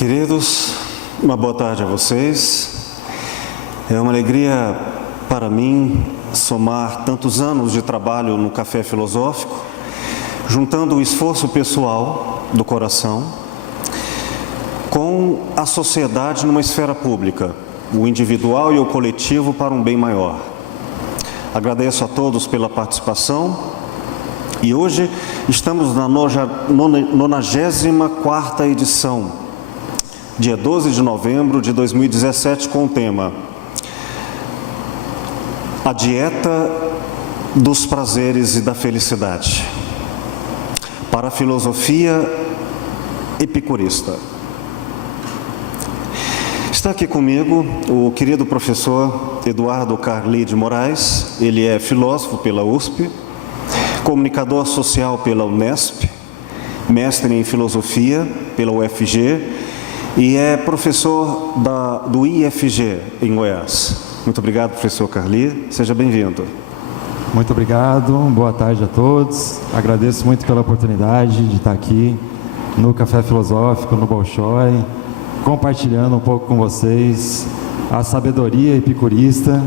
Queridos, uma boa tarde a vocês. É uma alegria para mim somar tantos anos de trabalho no Café Filosófico, juntando o esforço pessoal do coração com a sociedade numa esfera pública, o individual e o coletivo para um bem maior. Agradeço a todos pela participação e hoje estamos na 94ª edição, dia 12 de novembro de 2017, com o tema A Dieta dos Prazeres e da Felicidade, para a filosofia epicurista. Está aqui comigo o querido professor Eduardo Carli de Moraes. Ele é filósofo pela USP, comunicador social pela Unesp, mestre em filosofia pela UFG e é professor do IFG em Goiás. Muito obrigado, professor Carli. Seja bem-vindo. Muito obrigado. Boa tarde a todos. Agradeço muito pela oportunidade de estar aqui no Café Filosófico, no Bolshoi, compartilhando um pouco com vocês a sabedoria epicurista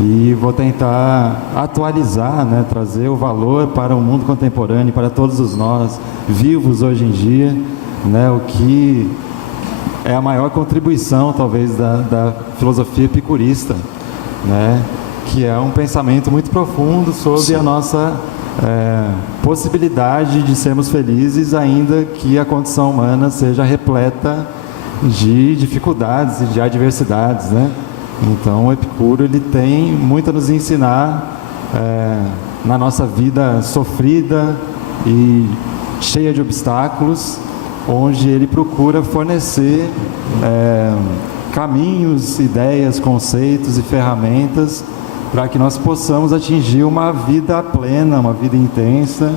e vou tentar atualizar, trazer o valor para o mundo contemporâneo, para todos nós vivos hoje em dia, o que é a maior contribuição talvez da filosofia epicurista, que é um pensamento muito profundo sobre a nossa possibilidade de sermos felizes, ainda que a condição humana seja repleta de dificuldades e de adversidades, Então o Epicuro ele tem muito a nos ensinar na nossa vida sofrida e cheia de obstáculos, onde ele procura fornecer caminhos, ideias, conceitos e ferramentas para que nós possamos atingir uma vida plena, uma vida intensa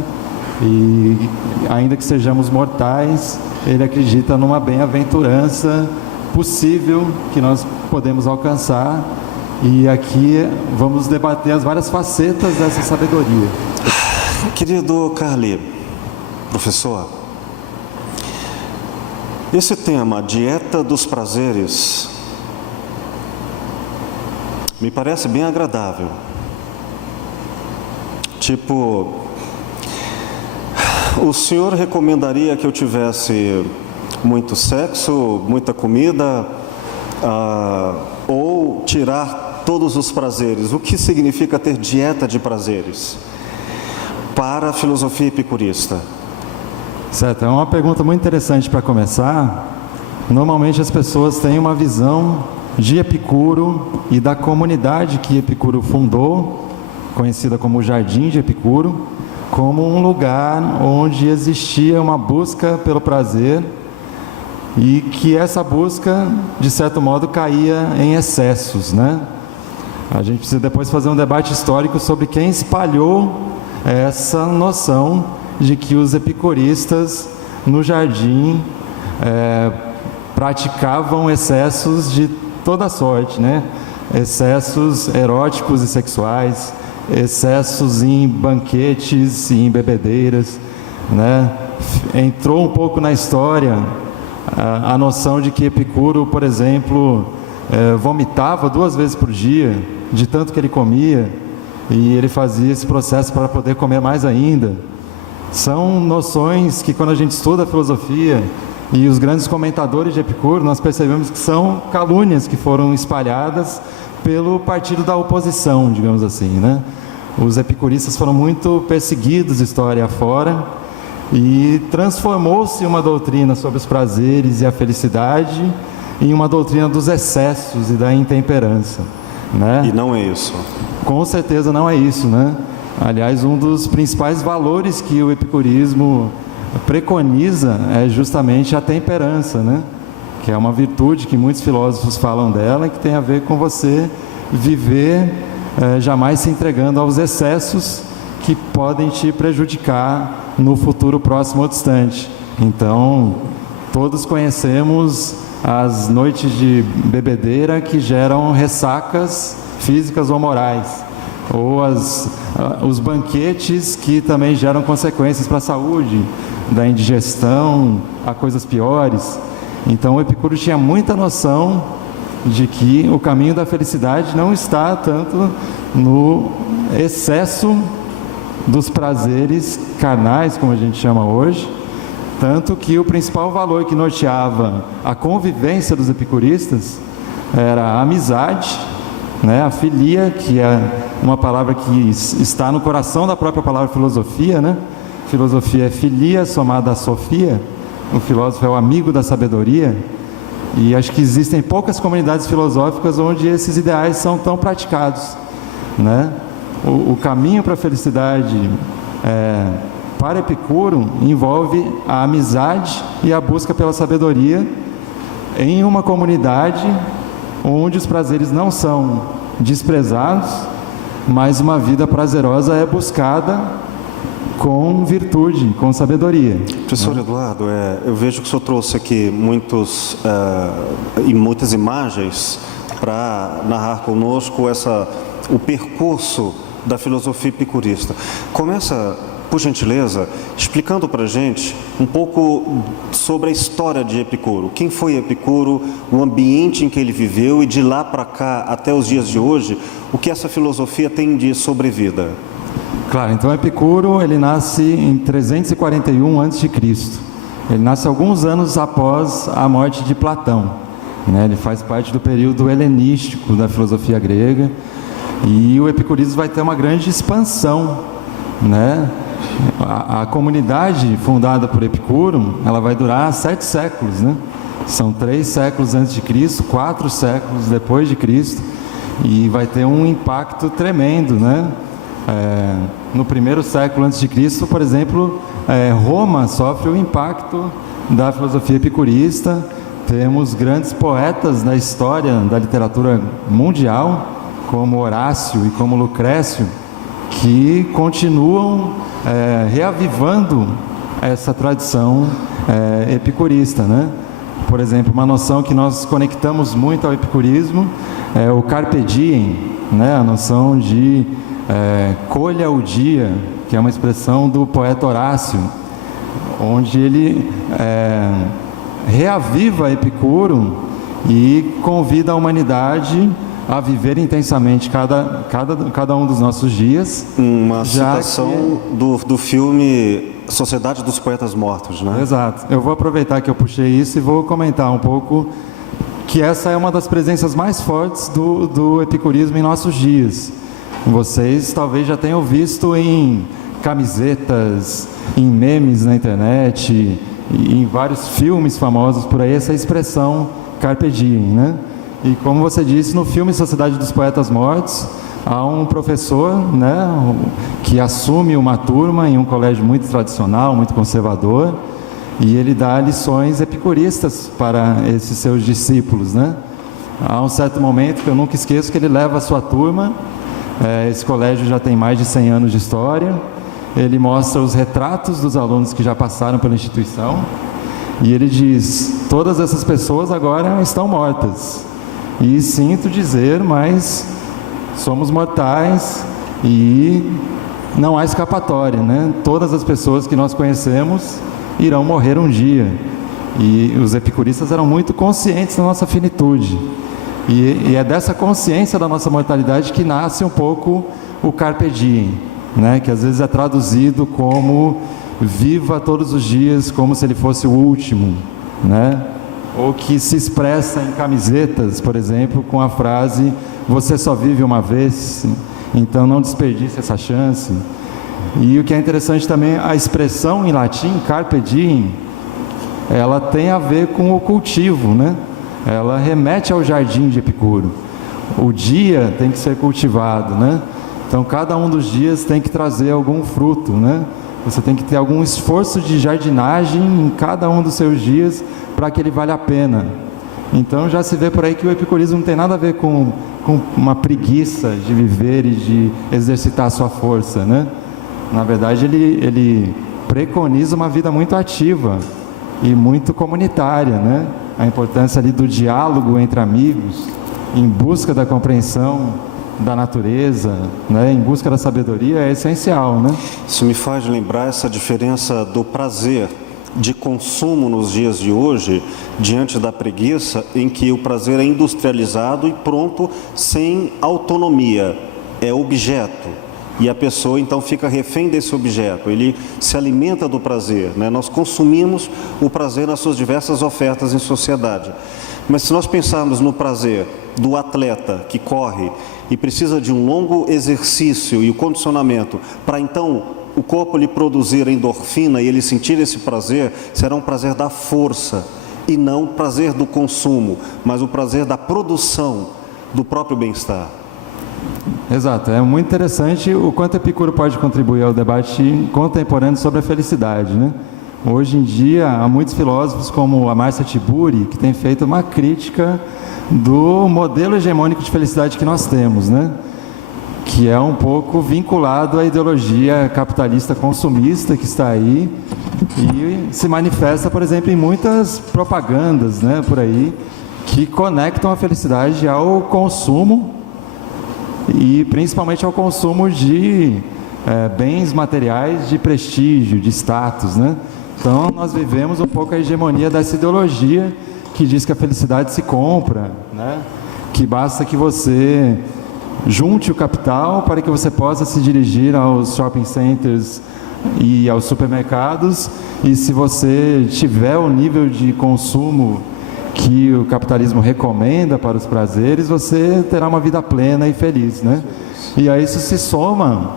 e, ainda que sejamos mortais, ele acredita numa bem-aventurança possível que nós podemos alcançar, e aqui vamos debater as várias facetas dessa sabedoria. Querido Carli, professor, esse tema, dieta dos prazeres, me parece bem agradável. Tipo, o senhor recomendaria que eu tivesse muito sexo, muita comida, ou tirar todos os prazeres? O que significa ter dieta de prazeres para a filosofia epicurista? Certo, é uma pergunta muito interessante para começar. Normalmente as pessoas têm uma visão de Epicuro e da comunidade que Epicuro fundou, conhecida como o Jardim de Epicuro, como um lugar onde existia uma busca pelo prazer e que essa busca, de certo modo, caía em excessos, A gente precisa depois fazer um debate histórico sobre quem espalhou essa noção de que os epicuristas no jardim praticavam excessos de toda sorte, excessos eróticos e sexuais, excessos em banquetes e em bebedeiras, Entrou um pouco na história a noção de que Epicuro, por exemplo, vomitava 2 vezes por dia, de tanto que ele comia, e ele fazia esse processo para poder comer mais ainda. São noções que, quando a gente estuda a filosofia e os grandes comentadores de Epicuro, nós percebemos que são calúnias que foram espalhadas pelo partido da oposição, digamos assim, Os epicuristas foram muito perseguidos história afora e transformou-se uma doutrina sobre os prazeres e a felicidade em uma doutrina dos excessos e da intemperança, E não é isso. Com certeza não é isso, Aliás, um dos principais valores que o epicurismo preconiza é justamente a temperança, Que é uma virtude que muitos filósofos falam dela, que tem a ver com você viver jamais se entregando aos excessos que podem te prejudicar no futuro próximo ou distante. Então, todos conhecemos as noites de bebedeira que geram ressacas físicas ou morais, ou os banquetes que também geram consequências para a saúde, da indigestão a coisas piores. Então o Epicuro tinha muita noção de que o caminho da felicidade não está tanto no excesso dos prazeres carnais, como a gente chama hoje, tanto que o principal valor que norteava a convivência dos epicuristas era a amizade, né? A filia, que é uma palavra que está no coração da própria palavra filosofia, né? Filosofia é filia somada a sofia. O filósofo é o amigo da sabedoria. E acho que existem poucas comunidades filosóficas onde esses ideais são tão praticados, né? O caminho para a felicidade para Epicuro envolve a amizade e a busca pela sabedoria em uma comunidade onde os prazeres não são desprezados, mas uma vida prazerosa é buscada com virtude, com sabedoria. Professor Eduardo, eu vejo que o senhor trouxe aqui muitas imagens para narrar conosco o percurso da filosofia epicurista. Começa, por gentileza, explicando para a gente um pouco sobre a história de Epicuro. Quem foi Epicuro, o ambiente em que ele viveu e de lá para cá, até os dias de hoje, o que essa filosofia tem de sobrevida? Claro, então Epicuro, ele nasce em 341 a.C. Ele nasce alguns anos após a morte de Platão, né? Ele faz parte do período helenístico da filosofia grega, e o epicurismo vai ter uma grande expansão, né? A comunidade fundada por Epicuro, ela vai durar 7 séculos, né? São 3 séculos antes de Cristo, 4 séculos depois de Cristo, e vai ter um impacto tremendo, né? No primeiro século antes de Cristo, por exemplo, Roma sofre o impacto da filosofia epicurista. Temos grandes poetas da história da literatura mundial, como Horácio e como Lucrécio, que continuam reavivando essa tradição epicurista, né? Por exemplo, uma noção que nós conectamos muito ao epicurismo é o carpe diem, né? A noção de colha o dia, que é uma expressão do poeta Horácio, onde ele reaviva Epicuro e convida a humanidade a viver intensamente cada um dos nossos dias. Uma citação do filme Sociedade dos Poetas Mortos, né? Exato. Eu vou aproveitar que eu puxei isso e vou comentar um pouco que essa é uma das presenças mais fortes do epicurismo em nossos dias. Vocês talvez já tenham visto em camisetas, em memes na internet, e em vários filmes famosos por aí, essa expressão carpe diem, né? E como você disse, no filme Sociedade dos Poetas Mortos, há um professor, né, que assume uma turma em um colégio muito tradicional, muito conservador, e ele dá lições epicuristas para esses seus discípulos, né? Há um certo momento que eu nunca esqueço que ele leva a sua turma. Esse colégio já tem mais de 100 anos de história. Ele mostra os retratos dos alunos que já passaram pela instituição e ele diz: todas essas pessoas agora estão mortas, e sinto dizer, mas somos mortais e não há escapatória, né? Todas as pessoas que nós conhecemos irão morrer um dia. E os epicuristas eram muito conscientes da nossa finitude. E é dessa consciência da nossa mortalidade que nasce um pouco o carpe diem, né? Que às vezes é traduzido como viva todos os dias como se ele fosse o último, né? Ou que se expressa em camisetas, por exemplo, com a frase: você só vive uma vez, então não desperdice essa chance. E o que é interessante também, a expressão em latim, carpe diem, ela tem a ver com o cultivo, né? Ela remete ao jardim de Epicuro. O dia tem que ser cultivado, né? Então cada um dos dias tem que trazer algum fruto, né? Você tem que ter algum esforço de jardinagem em cada um dos seus dias para que ele valha a pena. Então já se vê por aí que o epicurismo não tem nada a ver com uma preguiça de viver e de exercitar a sua força, né? Na verdade ele preconiza uma vida muito ativa e muito comunitária, né? A importância ali do diálogo entre amigos, em busca da compreensão da natureza, né? Em busca da sabedoria, é essencial, né? Isso me faz lembrar essa diferença do prazer de consumo nos dias de hoje, diante da preguiça, em que o prazer é industrializado e pronto, sem autonomia, é objeto. E a pessoa então fica refém desse objeto, ele se alimenta do prazer, né? Nós consumimos o prazer nas suas diversas ofertas em sociedade. Mas se nós pensarmos no prazer do atleta que corre e precisa de um longo exercício e o condicionamento para então o corpo lhe produzir endorfina e ele sentir esse prazer, será um prazer da força e não o prazer do consumo, mas o prazer da produção do próprio bem-estar. Exato, é muito interessante o quanto Epicuro pode contribuir ao debate contemporâneo sobre a felicidade, né? Hoje em dia, há muitos filósofos como a Márcia Tiburi, que tem feito uma crítica do modelo hegemônico de felicidade que nós temos, né? Que é um pouco vinculado à ideologia capitalista consumista que está aí e se manifesta, por exemplo, em muitas propagandas, né, por aí, que conectam a felicidade ao consumo e principalmente ao consumo de bens materiais de prestígio, de status, né? Então, nós vivemos um pouco a hegemonia dessa ideologia que diz que a felicidade se compra, né? Que basta que você junte o capital para que você possa se dirigir aos shopping centers e aos supermercados, e se você tiver o nível de consumo que o capitalismo recomenda para os prazeres, você terá uma vida plena e feliz, né? E a isso se soma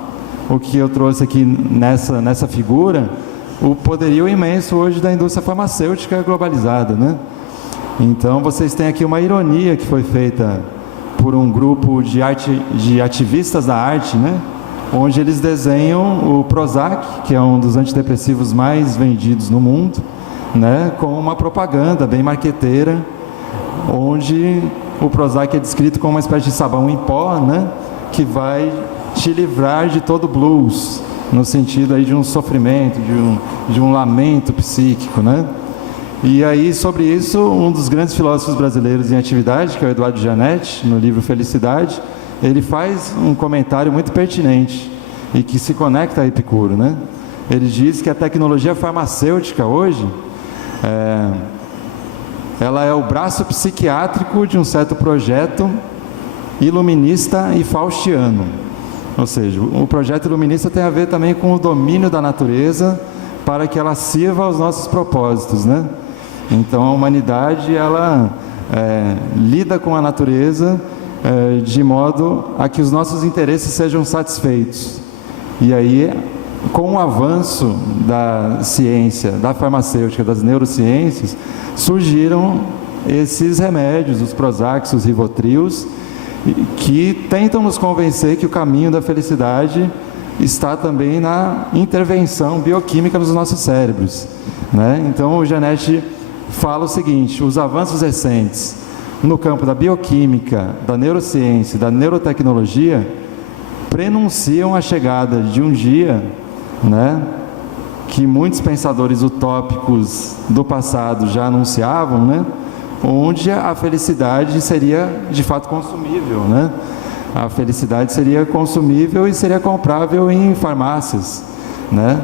o que eu trouxe aqui nessa figura, o poderio imenso hoje da indústria farmacêutica globalizada, né? Então, vocês têm aqui uma ironia que foi feita por um grupo de ativistas da arte, né? Onde eles desenham o Prozac, que é um dos antidepressivos mais vendidos no mundo, né? Com uma propaganda bem marqueteira, onde o Prozac é descrito como uma espécie de sabão em pó, né? Que vai te livrar de todo blues, no sentido aí de um sofrimento, de um lamento psíquico, né? E aí, sobre isso, um dos grandes filósofos brasileiros em atividade, que é o Eduardo Gianetti, no livro Felicidade, ele faz um comentário muito pertinente e que se conecta a Epicuro, né? Ele diz que a tecnologia farmacêutica hoje, ela é o braço psiquiátrico de um certo projeto iluminista e faustiano. Ou seja, o projeto iluminista tem a ver também com o domínio da natureza para que ela sirva aos nossos propósitos, né? Então, a humanidade, ela lida com a natureza de modo a que os nossos interesses sejam satisfeitos. E aí, com o avanço da ciência, da farmacêutica, das neurociências, surgiram esses remédios, os Prozacs, os Rivotrios, que tentam nos convencer que o caminho da felicidade está também na intervenção bioquímica nos nossos cérebros, né? Então, o Gianetti fala o seguinte: os avanços recentes no campo da bioquímica, da neurociência, da neurotecnologia, prenunciam a chegada de um dia, né, que muitos pensadores utópicos do passado já anunciavam, né, onde a felicidade seria de fato consumível, né? A felicidade seria consumível e seria comprável em farmácias, né?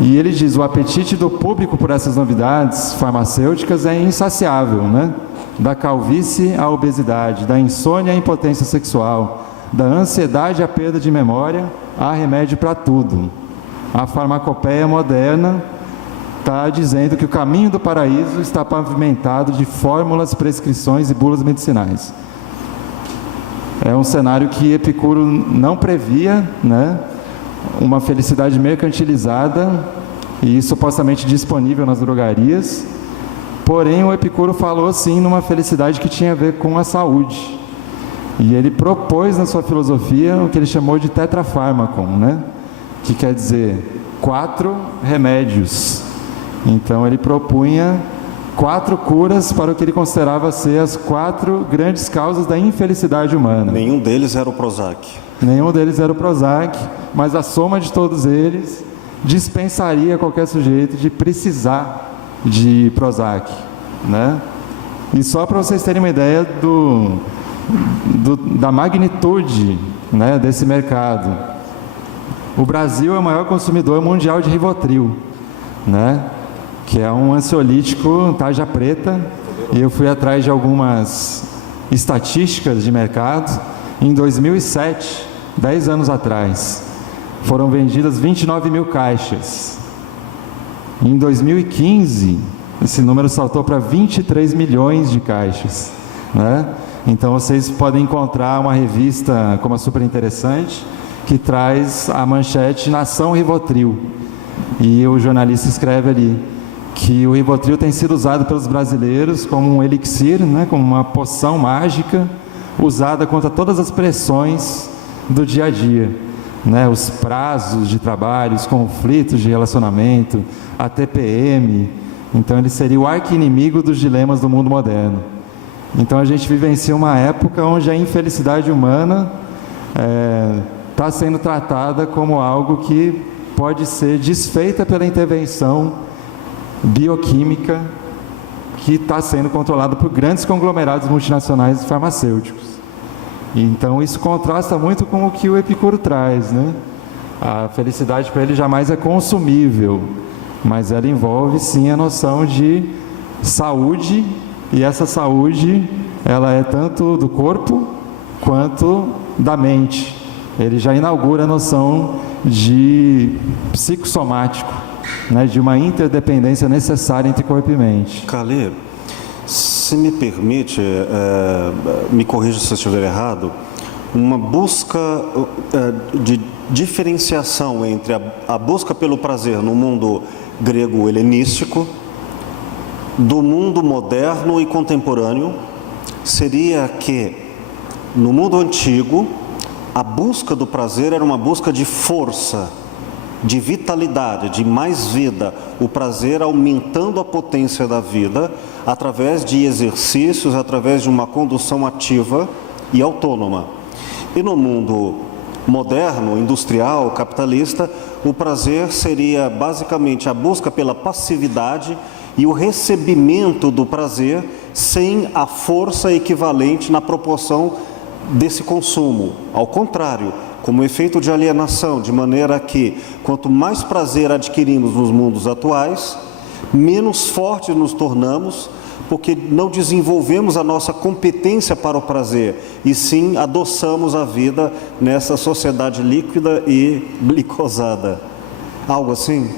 E ele diz: o apetite do público por essas novidades farmacêuticas é insaciável, né? Da calvície à obesidade, da insônia à impotência sexual, da ansiedade à perda de memória, há remédio para tudo. A farmacopeia moderna está dizendo que o caminho do paraíso está pavimentado de fórmulas, prescrições e bulas medicinais. É um cenário que Epicuro não previa, né? Uma felicidade mercantilizada e supostamente disponível nas drogarias. Porém, o Epicuro falou sim numa felicidade que tinha a ver com a saúde. E ele propôs na sua filosofia o que ele chamou de tetrafármacon, né? Que quer dizer 4 remédios. Então, ele propunha 4 curas para o que ele considerava ser as 4 grandes causas da infelicidade humana. Nenhum deles era o Prozac. Nenhum deles era o Prozac, mas a soma de todos eles dispensaria qualquer sujeito de precisar de Prozac, né? E só para vocês terem uma ideia da magnitude, né, desse mercado, o Brasil é o maior consumidor mundial de Rivotril, né? que é um ansiolítico tarja preta, e eu fui atrás de algumas estatísticas de mercado. Em 2007, 10 anos atrás, foram vendidas 29 mil caixas. Em 2015, esse número saltou para 23 milhões de caixas, né? Então vocês podem encontrar uma revista como a Super Interessante, que traz a manchete Nação Rivotril. E o jornalista escreve ali que o Rivotril tem sido usado pelos brasileiros como um elixir, né, como uma poção mágica, usada contra todas as pressões do dia a dia, né, os prazos de trabalho, os conflitos de relacionamento, a TPM. Então ele seria o arqui-inimigo dos dilemas do mundo moderno. Então a gente vivencia uma época onde a infelicidade humana está sendo tratada como algo que pode ser desfeita pela intervenção bioquímica que está sendo controlada por grandes conglomerados multinacionais farmacêuticos. Então isso contrasta muito com o que o Epicuro traz, né? A felicidade para ele jamais é consumível, mas ela envolve sim a noção de saúde, e essa saúde ela é tanto do corpo quanto da mente. Ele já inaugura a noção de psicossomático, né, de uma interdependência necessária entre corpo e mente. Carli, se me permite, me corrija se eu estiver errado, uma busca de diferenciação entre a busca pelo prazer no mundo grego-helenístico, do mundo moderno e contemporâneo, seria que no mundo antigo a busca do prazer era uma busca de força, de vitalidade, de mais vida, o prazer aumentando a potência da vida através de exercícios, através de uma condução ativa e autônoma. E no mundo moderno, industrial, capitalista, o prazer seria basicamente a busca pela passividade e o recebimento do prazer sem a força equivalente na proporção desse consumo. Ao contrário, como efeito de alienação, de maneira que quanto mais prazer adquirimos nos mundos atuais, menos fortes nos tornamos, porque não desenvolvemos a nossa competência para o prazer, e sim adoçamos a vida nessa sociedade líquida e glicosada. Algo assim?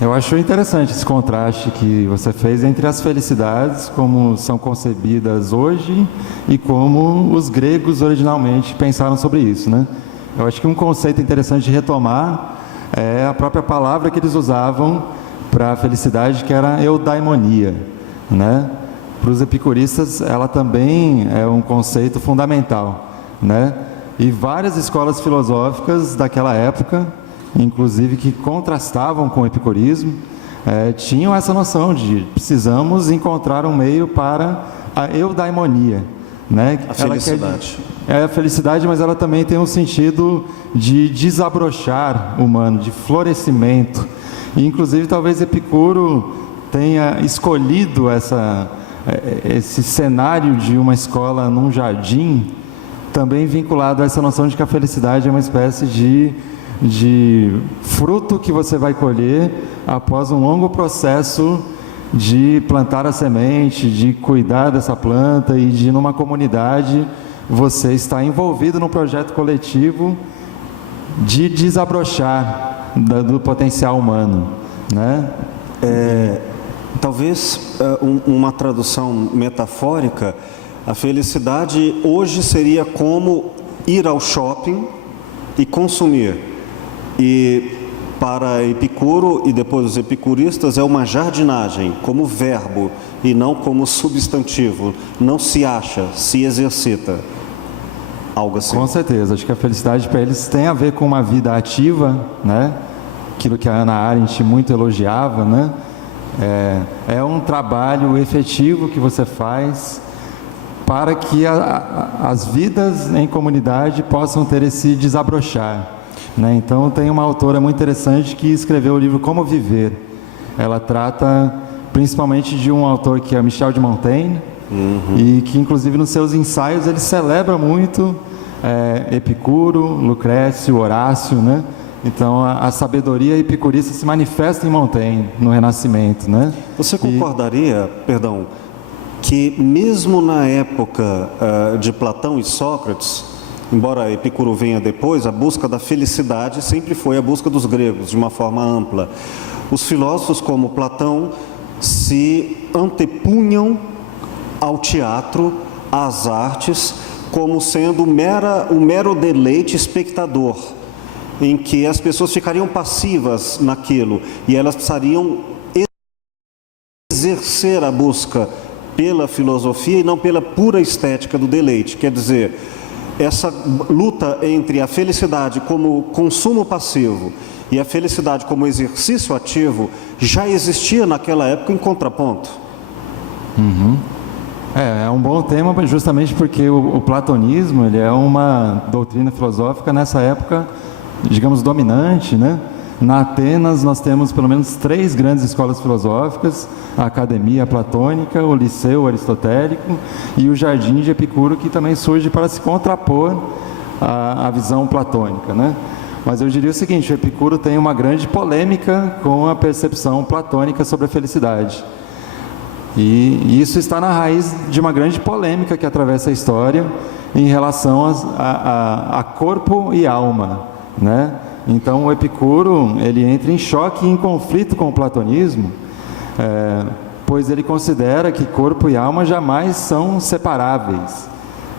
Eu acho interessante esse contraste que você fez entre as felicidades como são concebidas hoje e como os gregos originalmente pensaram sobre isso, né? Eu acho que um conceito interessante de retomar é a própria palavra que eles usavam para a felicidade, que era eudaimonia, né? Para os epicuristas, ela também é um conceito fundamental, né? E várias escolas filosóficas daquela época, inclusive que contrastavam com o epicurismo, tinham essa noção de precisamos encontrar um meio para a eudaimonia, né? A felicidade. É a felicidade, mas ela também tem um sentido de desabrochar humano, de florescimento. E, inclusive, talvez Epicuro tenha escolhido esse cenário de uma escola num jardim, também vinculado a essa noção de que a felicidade é uma espécie de fruto que você vai colher após um longo processo de plantar a semente, de cuidar dessa planta e de, numa comunidade, você estar envolvido num projeto coletivo de desabrochar do potencial humano, né? Talvez uma tradução metafórica, a felicidade hoje seria como ir ao shopping e consumir. E para Epicuro e depois os epicuristas é uma jardinagem, como verbo e não como substantivo. Não se acha, se exercita. Algo assim. Com certeza, acho que a felicidade para eles tem a ver com uma vida ativa, né? Aquilo que a Hannah Arendt muito elogiava, né? É um trabalho efetivo que você faz para que as vidas em comunidade possam ter esse desabrochar, né? Então tem uma autora muito interessante que escreveu o livro Como Viver. Ela trata principalmente de um autor que é Michel de Montaigne, e que inclusive nos seus ensaios ele celebra muito Epicuro, Lucrécio, Horácio, né? Então, a sabedoria epicurista se manifesta em Montaigne, no Renascimento, né? Você concordaria, perdão, que mesmo na época de Platão e Sócrates, embora Epicuro venha depois, a busca da felicidade sempre foi a busca dos gregos, de uma forma ampla. Os filósofos como Platão se antepunham ao teatro, às artes, como sendo um mero deleite espectador, em que as pessoas ficariam passivas naquilo e elas precisariam exercer a busca pela filosofia e não pela pura estética do deleite. Quer dizer, essa luta entre a felicidade como consumo passivo e a felicidade como exercício ativo já existia naquela época em contraponto. É um bom tema, justamente porque o platonismo ele é uma doutrina filosófica nessa época, digamos, dominante, né? Na Atenas nós temos pelo menos 3 grandes escolas filosóficas: a Academia Platônica, o Liceu Aristotélico e o Jardim de Epicuro, que também surge para se contrapor à visão platônica, né? Mas eu diria o seguinte: o Epicuro tem uma grande polêmica com a percepção platônica sobre a felicidade. E isso está na raiz de uma grande polêmica que atravessa a história em relação a corpo e alma, né? Então o Epicuro ele entra em choque e em conflito com o platonismo, pois ele considera que corpo e alma jamais são separáveis,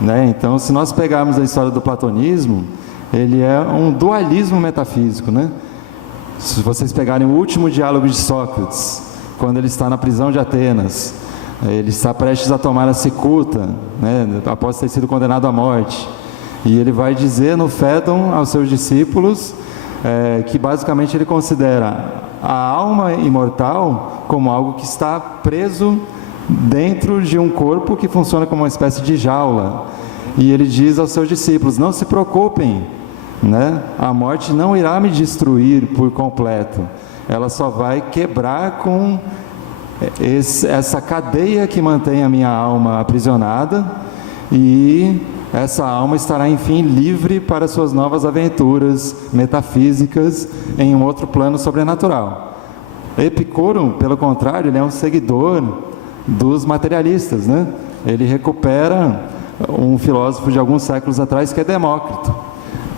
né? Então, se nós pegarmos a história do platonismo, ele é um dualismo metafísico, né? Se vocês pegarem o último diálogo de Sócrates, quando ele está na prisão de Atenas, ele está prestes a tomar a cicuta, né, após ter sido condenado à morte, e ele vai dizer no Fédon aos seus discípulos que basicamente ele considera a alma imortal como algo que está preso dentro de um corpo que funciona como uma espécie de jaula, e ele diz aos seus discípulos: não se preocupem, né? A morte não irá me destruir por completo, ela só vai quebrar com essa cadeia que mantém a minha alma aprisionada, e essa alma estará enfim livre para suas novas aventuras metafísicas em um outro plano sobrenatural. Epicuro, pelo contrário, ele é um seguidor dos materialistas, né? Ele recupera um filósofo de alguns séculos atrás, que é Demócrito,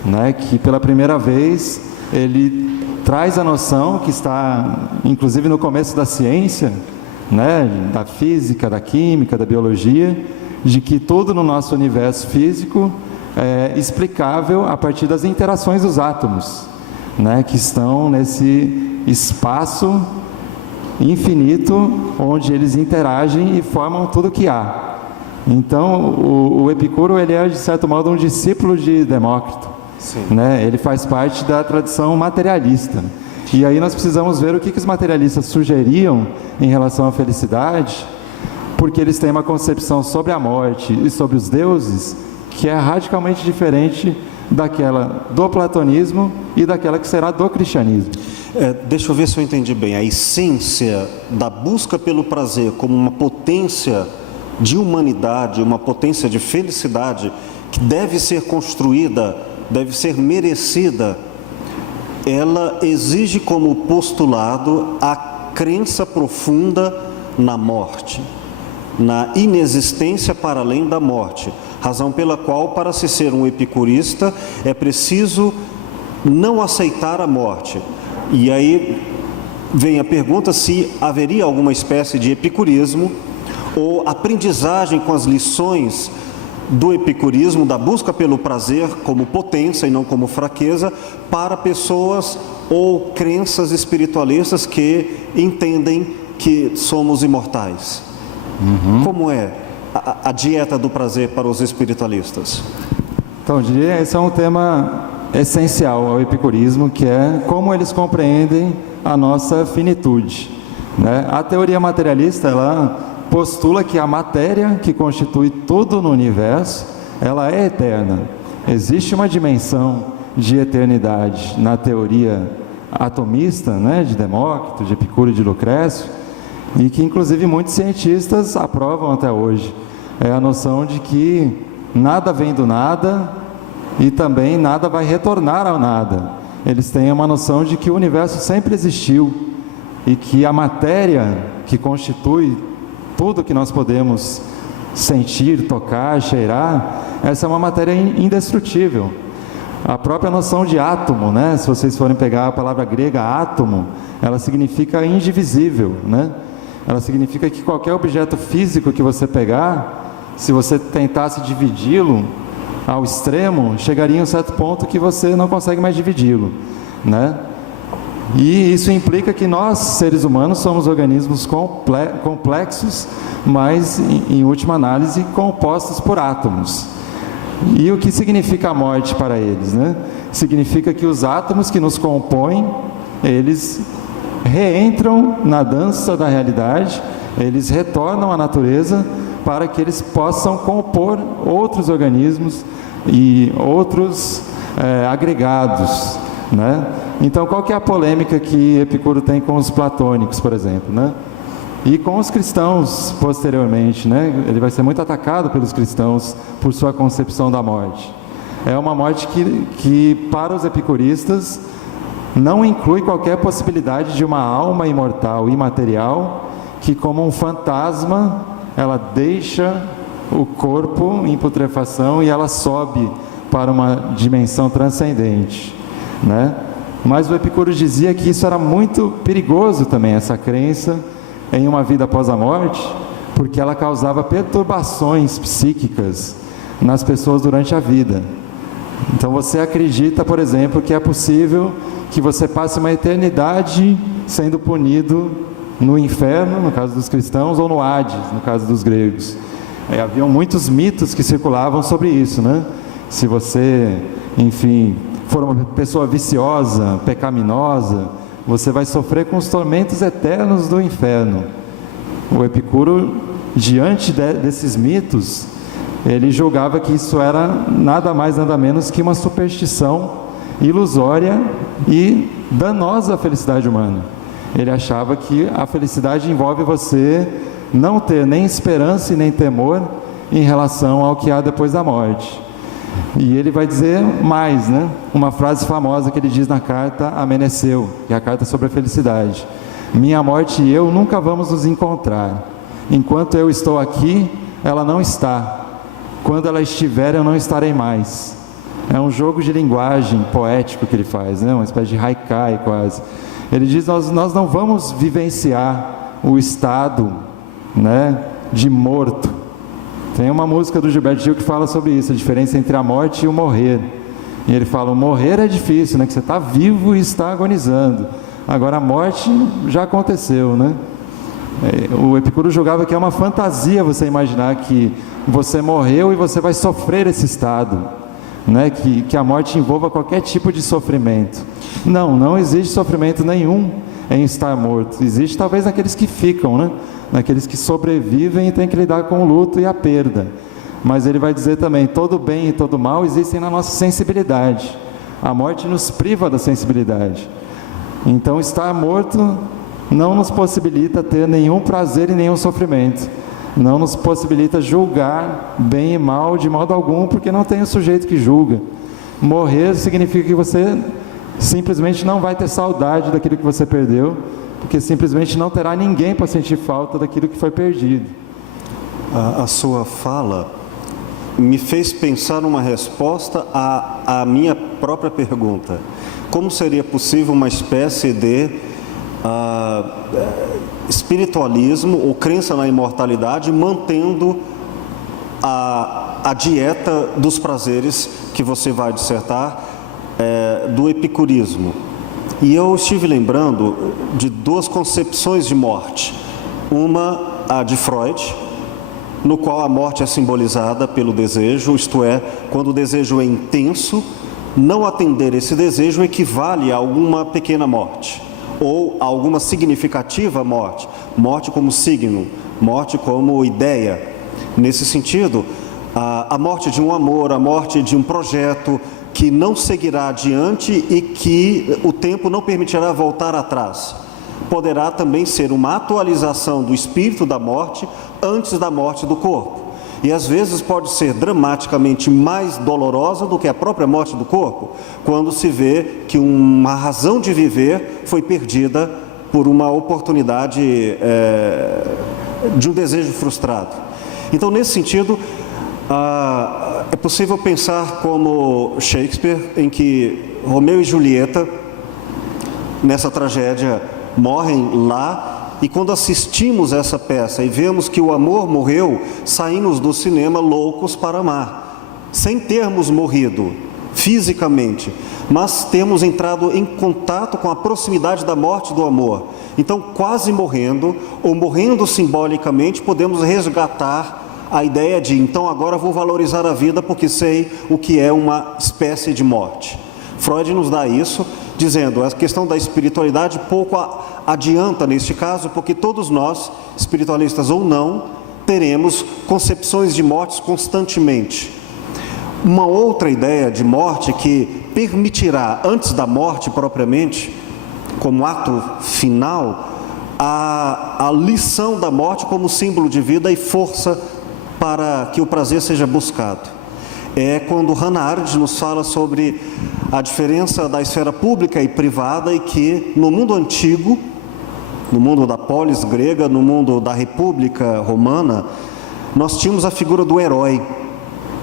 né? Que pela primeira vez ele traz a noção que está inclusive no começo da ciência, né? Da física, da química, da biologia, de que tudo no nosso universo físico é explicável a partir das interações dos átomos, né? Que estão nesse espaço infinito onde eles interagem e formam tudo que há. Então o Epicuro ele é de certo modo um discípulo de Demócrito, né? Ele faz parte da tradição materialista. E aí nós precisamos ver o que os materialistas sugeriam em relação à felicidade, porque eles têm uma concepção sobre a morte e sobre os deuses que é radicalmente diferente daquela do platonismo e daquela que será do cristianismo. Deixa eu ver se eu entendi bem. A essência da busca pelo prazer como uma potência de humanidade, uma potência de felicidade que deve ser construída, deve ser merecida, ela exige como postulado a crença profunda na morte, na inexistência para além da morte, razão pela qual, para se ser um epicurista, é preciso não aceitar a morte. E aí vem a pergunta se haveria alguma espécie de epicurismo ou aprendizagem com as lições do epicurismo, da busca pelo prazer como potência e não como fraqueza, para pessoas ou crenças espiritualistas que entendem que somos imortais. Como é a dieta do prazer para os espiritualistas? Então, eu diria que esse é um tema essencial ao epicurismo, que é como eles compreendem a nossa finitude, né? A teoria materialista, ela postula que a matéria que constitui tudo no universo, ela é eterna. Existe uma dimensão de eternidade na teoria atomista, né, de Demócrito, de Epicuro e de Lucrécio, e que inclusive muitos cientistas aprovam até hoje. É a noção de que nada vem do nada e também nada vai retornar ao nada. eles têm uma noção de que o universo sempre existiu e que a matéria que constitui tudo que nós podemos sentir, tocar, cheirar, essa é uma matéria indestrutível. A própria noção de átomo, né? Se vocês forem pegar a palavra grega átomo, ela significa indivisível, né? Ela significa que qualquer objeto físico que você pegar, se você tentasse dividi-lo ao extremo, chegaria em um certo ponto que você não consegue mais dividi-lo, né? E isso implica que nós, seres humanos, somos organismos complexos, mas, em última análise, compostos por átomos. E o que significa a morte para eles, né? Significa que os átomos que nos compõem, eles reentram na dança da realidade, eles retornam à natureza para que eles possam compor outros organismos e outros agregados, né? Então, qual que é a polêmica que Epicuro tem com os platônicos, por exemplo, né? E com os cristãos, posteriormente, né? Ele vai ser muito atacado pelos cristãos por sua concepção da morte. É uma morte que para os epicuristas, não inclui qualquer possibilidade de uma alma imortal, imaterial, que como um fantasma, ela deixa o corpo em putrefação e ela sobe para uma dimensão transcendente, né? Mas o Epicuro dizia que isso era muito perigoso também, essa crença em uma vida após a morte, porque ela causava perturbações psíquicas nas pessoas durante a vida. Então você acredita, por exemplo, que é possível que você passe uma eternidade sendo punido no inferno, no caso dos cristãos, ou no Hades, no caso dos gregos. Haviam muitos mitos que circulavam sobre isso, né? Se você, enfim, for uma pessoa viciosa, pecaminosa, você vai sofrer com os tormentos eternos do inferno. O Epicuro, diante desses mitos, ele julgava que isso era nada mais, nada menos que uma superstição ilusória e danosa à felicidade humana. Ele achava que a felicidade envolve você não ter nem esperança e nem temor em relação ao que há depois da morte. E ele vai dizer mais, né? Uma frase famosa que ele diz na carta a Meneceu, que é a carta sobre a felicidade: minha morte e eu nunca vamos nos encontrar. Enquanto eu estou aqui, ela não está. Quando ela estiver, eu não estarei mais. É um jogo de linguagem poético que ele faz, né? Uma espécie de haikai quase. Ele diz, nós não vamos vivenciar o estado, né, de morto. Tem uma música do Gilberto Gil que fala sobre isso, a diferença entre a morte e o morrer. E ele fala, o morrer é difícil, né, que você está vivo e está agonizando. Agora a morte já aconteceu, né? O Epicuro julgava que é uma fantasia você imaginar que você morreu e você vai sofrer esse estado, né? Que a morte envolva qualquer tipo de sofrimento. Não existe sofrimento nenhum em estar morto. Existe talvez naqueles que ficam, né? Naqueles que sobrevivem e têm que lidar com o luto e a perda. Mas ele vai dizer também, todo bem e todo mal existem na nossa sensibilidade. A morte nos priva da sensibilidade. Então estar morto não nos possibilita ter nenhum prazer e nenhum sofrimento. Não nos possibilita julgar bem e mal de modo algum, porque não tem o sujeito que julga. Morrer significa que você simplesmente não vai ter saudade daquilo que você perdeu, porque simplesmente não terá ninguém para sentir falta daquilo que foi perdido. A sua fala me fez pensar numa resposta à minha própria pergunta. Como seria possível uma espécie de espiritualismo ou crença na imortalidade mantendo a dieta dos prazeres que você vai dissertar do epicurismo? E eu estive lembrando de duas concepções de morte. Uma, a de Freud, no qual a morte é simbolizada pelo desejo, isto é, quando o desejo é intenso, não atender esse desejo equivale a alguma pequena morte, ou a alguma significativa morte, morte como signo, morte como ideia. Nesse sentido, a morte de um amor, a morte de um projeto que não seguirá adiante e que o tempo não permitirá voltar atrás, poderá também ser uma atualização do espírito da morte antes da morte do corpo. e às vezes pode ser dramaticamente mais dolorosa do que a própria morte do corpo, quando se vê que uma razão de viver foi perdida por uma oportunidade de um desejo frustrado. Então, nesse sentido, é possível pensar como Shakespeare, em que Romeu e Julieta, nessa tragédia, morrem lá, e quando assistimos essa peça e vemos que o amor morreu, saímos do cinema loucos para amar, sem termos morrido fisicamente, mas temos entrado em contato com a proximidade da morte do amor. Então, quase morrendo, ou morrendo simbolicamente, podemos resgatar a ideia de, então agora vou valorizar a vida porque sei o que é uma espécie de morte. Freud nos dá isso, dizendo, a questão da espiritualidade pouco adianta neste caso, porque todos nós, espiritualistas ou não, teremos concepções de mortes constantemente. Uma outra ideia de morte que permitirá, antes da morte propriamente, como ato final, a lição da morte como símbolo de vida e força para que o prazer seja buscado. É quando Hannah Arendt nos fala sobre a diferença da esfera pública e privada, e que no mundo antigo, no mundo da polis grega, no mundo da república romana, nós tínhamos a figura do herói,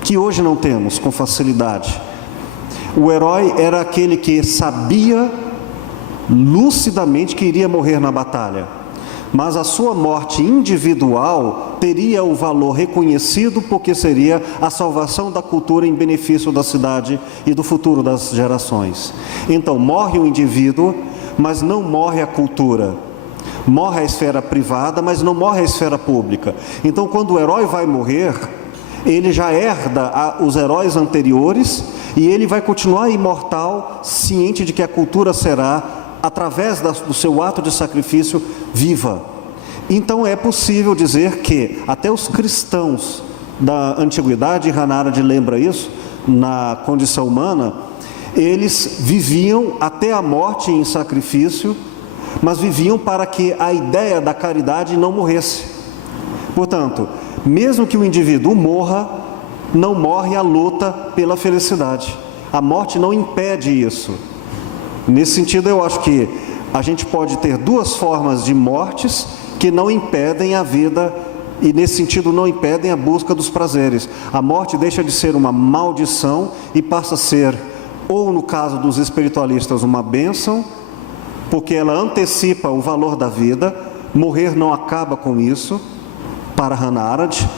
que hoje não temos com facilidade. O herói era aquele que sabia lucidamente que iria morrer na batalha, mas a sua morte individual teria o valor reconhecido, porque seria a salvação da cultura em benefício da cidade e do futuro das gerações. Então, morre o indivíduo, mas não morre a cultura. Morre a esfera privada, mas não morre a esfera pública. Então, quando o herói vai morrer, ele já herda os heróis anteriores, e ele vai continuar imortal, ciente de que a cultura será, através do seu ato de sacrifício, viva. Então é possível dizer que até os cristãos da antiguidade, e Hannah Arendt lembra isso, na condição humana, eles viviam até a morte em sacrifício, mas viviam para que a ideia da caridade não morresse. Portanto, mesmo que o indivíduo morra, não morre a luta pela felicidade. A morte não impede isso. Nesse sentido, eu acho que a gente pode ter duas formas de mortes que não impedem a vida, e nesse sentido não impedem a busca dos prazeres. A morte deixa de ser uma maldição e passa a ser, ou no caso dos espiritualistas, uma bênção, porque ela antecipa o valor da vida. Morrer não acaba com isso, para Hannah Arendt.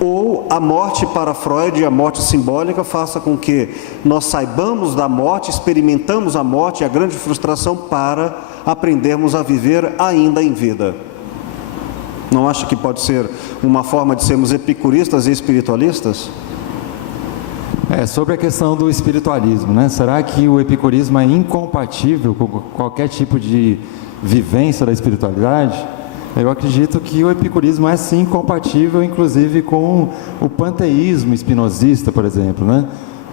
Ou a morte para Freud, a morte simbólica, faça com que nós saibamos da morte, experimentamos a morte e a grande frustração para aprendermos a viver ainda em vida. Não acha que pode ser uma forma de sermos epicuristas e espiritualistas? Sobre a questão do espiritualismo, né? Será que o epicurismo é incompatível com qualquer tipo de vivência da espiritualidade? Eu acredito que o epicurismo é sim compatível, inclusive, com o panteísmo espinosista, por exemplo, né?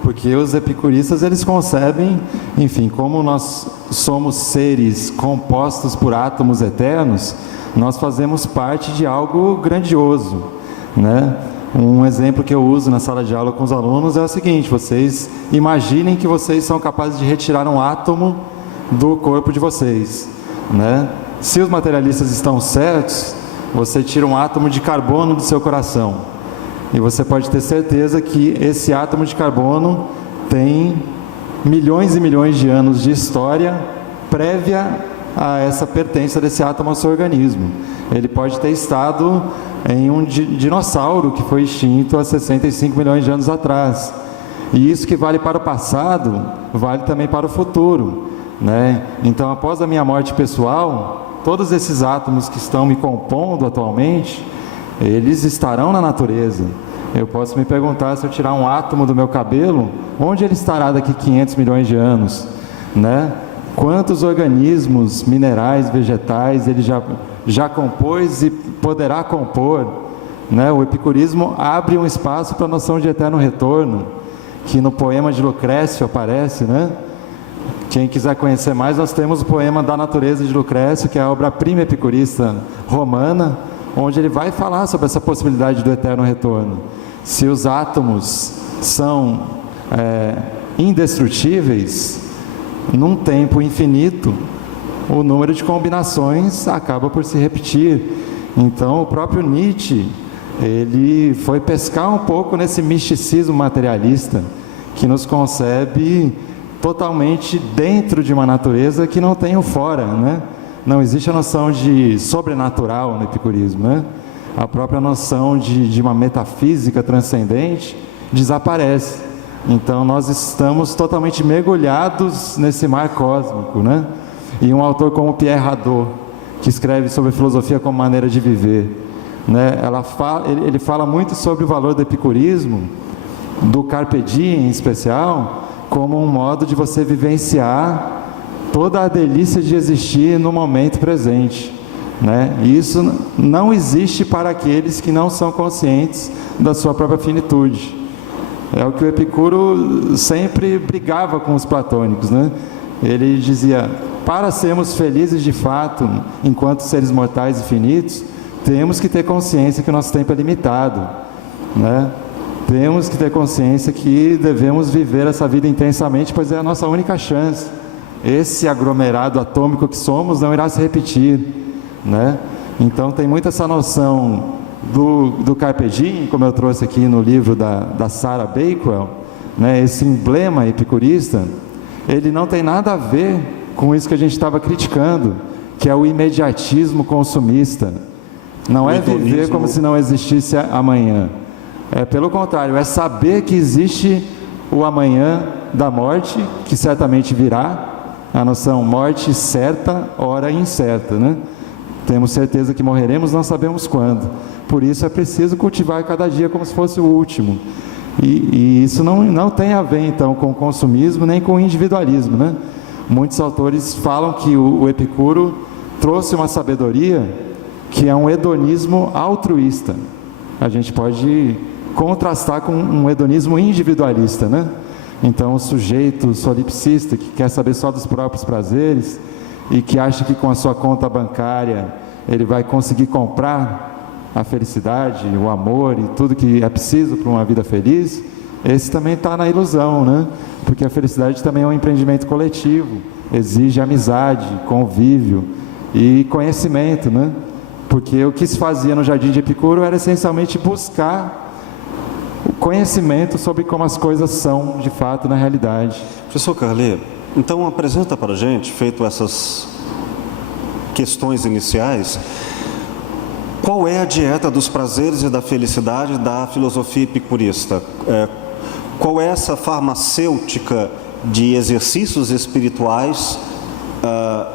Porque os epicuristas, eles concebem, enfim, como nós somos seres compostos por átomos eternos, nós fazemos parte de algo grandioso, né? Um exemplo que eu uso na sala de aula com os alunos é o seguinte: vocês imaginem que vocês são capazes de retirar um átomo do corpo de vocês, né? Se os materialistas estão certos, você tira um átomo de carbono do seu coração, e você pode ter certeza que esse átomo de carbono tem milhões e milhões de anos de história prévia a essa pertença desse átomo ao seu organismo. Ele pode ter estado em um dinossauro que foi extinto há 65 milhões de anos atrás. E isso que vale para o passado, vale também para o futuro, né? Então, após a minha morte pessoal, todos esses átomos que estão me compondo atualmente, eles estarão na natureza. Eu posso me perguntar, se eu tirar um átomo do meu cabelo, onde ele estará daqui 500 milhões de anos, né? Quantos organismos, minerais, vegetais, ele já compôs e poderá compor, né? O epicurismo abre um espaço para a noção de eterno retorno, que no poema de Lucrécio aparece, né? Quem quiser conhecer mais, nós temos o poema da Natureza de Lucrécio, que é a obra-prima epicurista romana, onde ele vai falar sobre essa possibilidade do eterno retorno. Se os átomos são indestrutíveis, num tempo infinito, o número de combinações acaba por se repetir. Então, o próprio Nietzsche, ele foi pescar um pouco nesse misticismo materialista, que nos concebe totalmente dentro de uma natureza que não tem o fora, né? Não existe a noção de sobrenatural no epicurismo, né? A própria noção de uma metafísica transcendente desaparece. Então, nós estamos totalmente mergulhados nesse mar cósmico, né? E um autor como Pierre Hadot, que escreve sobre filosofia como maneira de viver, né? Ele fala muito sobre o valor do epicurismo, do Carpe Diem em especial, como um modo de você vivenciar toda a delícia de existir no momento presente, né? E isso não existe para aqueles que não são conscientes da sua própria finitude. É o que o Epicuro sempre brigava com os platônicos, né? Ele dizia: para sermos felizes de fato, enquanto seres mortais e finitos, temos que ter consciência que o nosso tempo é limitado, né? Temos que ter consciência que devemos viver essa vida intensamente, pois é a nossa única chance. Esse aglomerado atômico que somos não irá se repetir, né? Então tem muito essa noção do Carpe Diem, como eu trouxe aqui no livro da Sarah Bakewell, né? Esse emblema epicurista, ele não tem nada a ver com isso que a gente estava criticando, que é o imediatismo consumista. Não é viver como se não existisse amanhã. É pelo contrário, é saber que existe o amanhã da morte, que certamente virá, a noção morte certa, hora incerta, né? Temos certeza que morreremos, não sabemos quando. Por isso é preciso cultivar cada dia como se fosse o último. E isso não tem a ver, então, com o consumismo, nem com o individualismo, né? Muitos autores falam que o Epicuro trouxe uma sabedoria que é um hedonismo altruísta. A gente pode contrastar com um hedonismo individualista, né? Então, o sujeito solipsista, que quer saber só dos próprios prazeres e que acha que com a sua conta bancária ele vai conseguir comprar a felicidade, o amor e tudo que é preciso para uma vida feliz, esse também está na ilusão, né? Porque a felicidade também é um empreendimento coletivo, exige amizade, convívio e conhecimento, né? Porque o que se fazia no Jardim de Epicuro era essencialmente buscar o conhecimento sobre como as coisas são de fato na realidade. Professor Carlet, então apresenta para a gente, feito essas questões iniciais, qual é a dieta dos prazeres e da felicidade da filosofia epicurista? Qual é essa farmacêutica de exercícios espirituais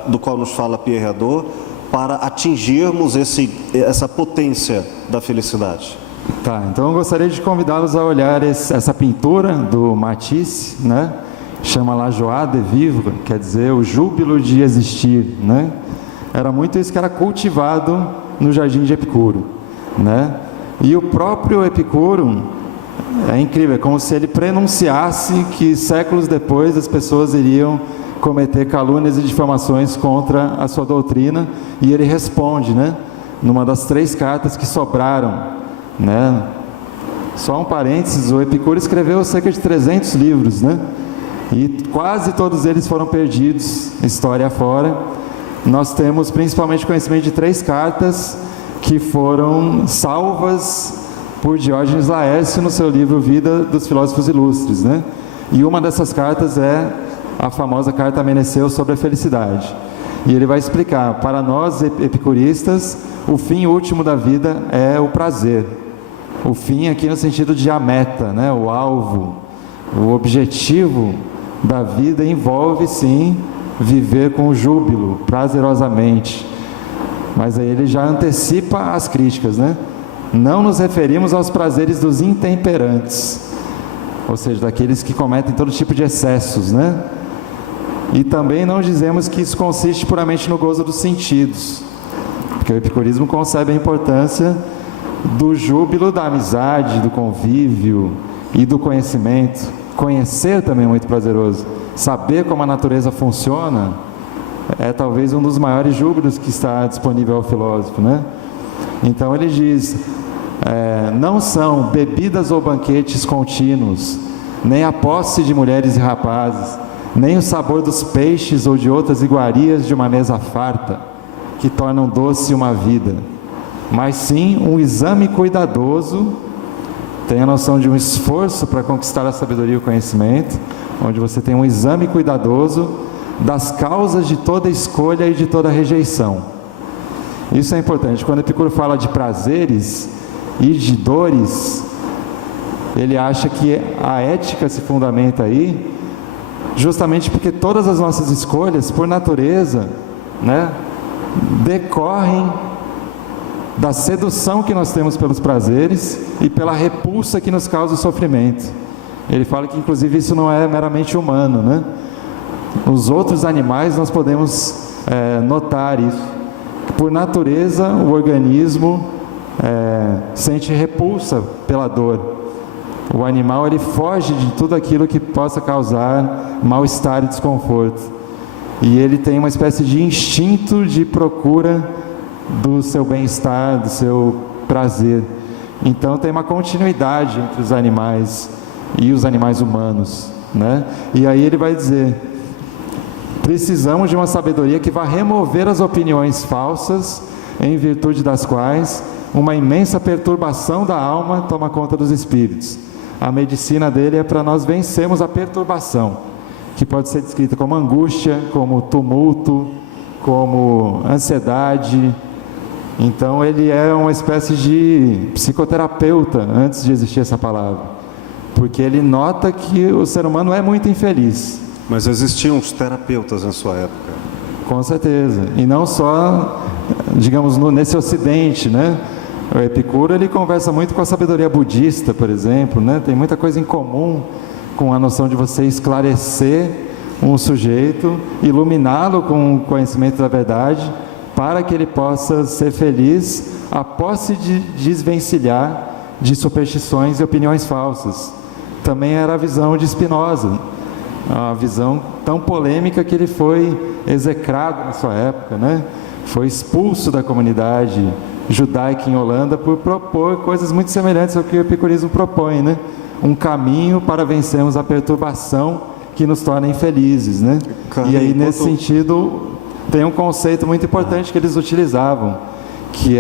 do qual nos fala Pierre Hadot para atingirmos essa potência da felicidade? Tá, então eu gostaria de convidá-los a olhar essa pintura do Matisse, né? Chama La Joie de Vivre, quer dizer, o júbilo de existir, né? Era muito isso que era cultivado no Jardim de Epicuro, né? E o próprio Epicuro, é incrível, é como se ele prenunciasse que séculos depois as pessoas iriam cometer calúnias e difamações contra a sua doutrina, e ele responde, né? Numa das 3 cartas que sobraram, né? Só um parênteses, o Epicuro escreveu cerca de 300 livros, né? E quase todos eles foram perdidos, história fora. Nós temos principalmente conhecimento de 3 cartas que foram salvas por Diógenes Laércio no seu livro Vida dos Filósofos Ilustres, né? E uma dessas cartas é a famosa carta a Meneceu sobre a felicidade. E ele vai explicar, para nós epicuristas, o fim último da vida é o prazer. O fim aqui no sentido de a meta, né? O alvo, o objetivo da vida envolve sim viver com júbilo, prazerosamente. Mas aí ele já antecipa as críticas, né? Não nos referimos aos prazeres dos intemperantes, ou seja, daqueles que cometem todo tipo de excessos, né? E também não dizemos que isso consiste puramente no gozo dos sentidos, porque o epicurismo concebe a importância do júbilo da amizade, do convívio e do conhecimento. Conhecer também é muito prazeroso. Saber como a natureza funciona é talvez um dos maiores júbilos que está disponível ao filósofo, né? Então ele diz, não são bebidas ou banquetes contínuos, nem a posse de mulheres e rapazes, nem o sabor dos peixes ou de outras iguarias de uma mesa farta, que tornam doce uma vida, mas sim um exame cuidadoso. Tem a noção de um esforço para conquistar a sabedoria e o conhecimento, onde você tem um exame cuidadoso das causas de toda escolha e de toda rejeição. Isso é importante. Quando Epicuro fala de prazeres e de dores, ele acha que a ética se fundamenta aí, justamente porque todas as nossas escolhas, por natureza, né, decorrem da sedução que nós temos pelos prazeres e pela repulsa que nos causa o sofrimento. Ele fala que inclusive isso não é meramente humano, né? Os outros animais nós podemos notar isso. Por natureza o organismo sente repulsa pela dor. O animal ele foge de tudo aquilo que possa causar mal-estar e desconforto. E ele tem uma espécie de instinto de procura do seu bem-estar, do seu prazer. Então tem uma continuidade entre os animais e os animais humanos, né? E aí ele vai dizer: precisamos de uma sabedoria que vá remover as opiniões falsas, em virtude das quais uma imensa perturbação da alma toma conta dos espíritos. A medicina dele é para nós vencermos a perturbação, que pode ser descrita como angústia, como tumulto, como ansiedade. Então ele é uma espécie de psicoterapeuta, antes de existir essa palavra, porque ele nota que o ser humano é muito infeliz. Mas existiam os terapeutas na sua época? Com certeza, e não só, digamos, nesse ocidente, né? O Epicuro ele conversa muito com a sabedoria budista, por exemplo, né? Tem muita coisa em comum com a noção de você esclarecer um sujeito, iluminá-lo com o conhecimento da verdade, para que ele possa ser feliz a posse de desvencilhar de superstições e opiniões falsas. Também era a visão de Spinoza, a visão tão polêmica que ele foi execrado na sua época, né? Foi expulso da comunidade judaica em Holanda por propor coisas muito semelhantes ao que o epicurismo propõe, né? Um caminho para vencermos a perturbação que nos torna infelizes, né? E aí, nesse sentido, tem um conceito muito importante que eles utilizavam, que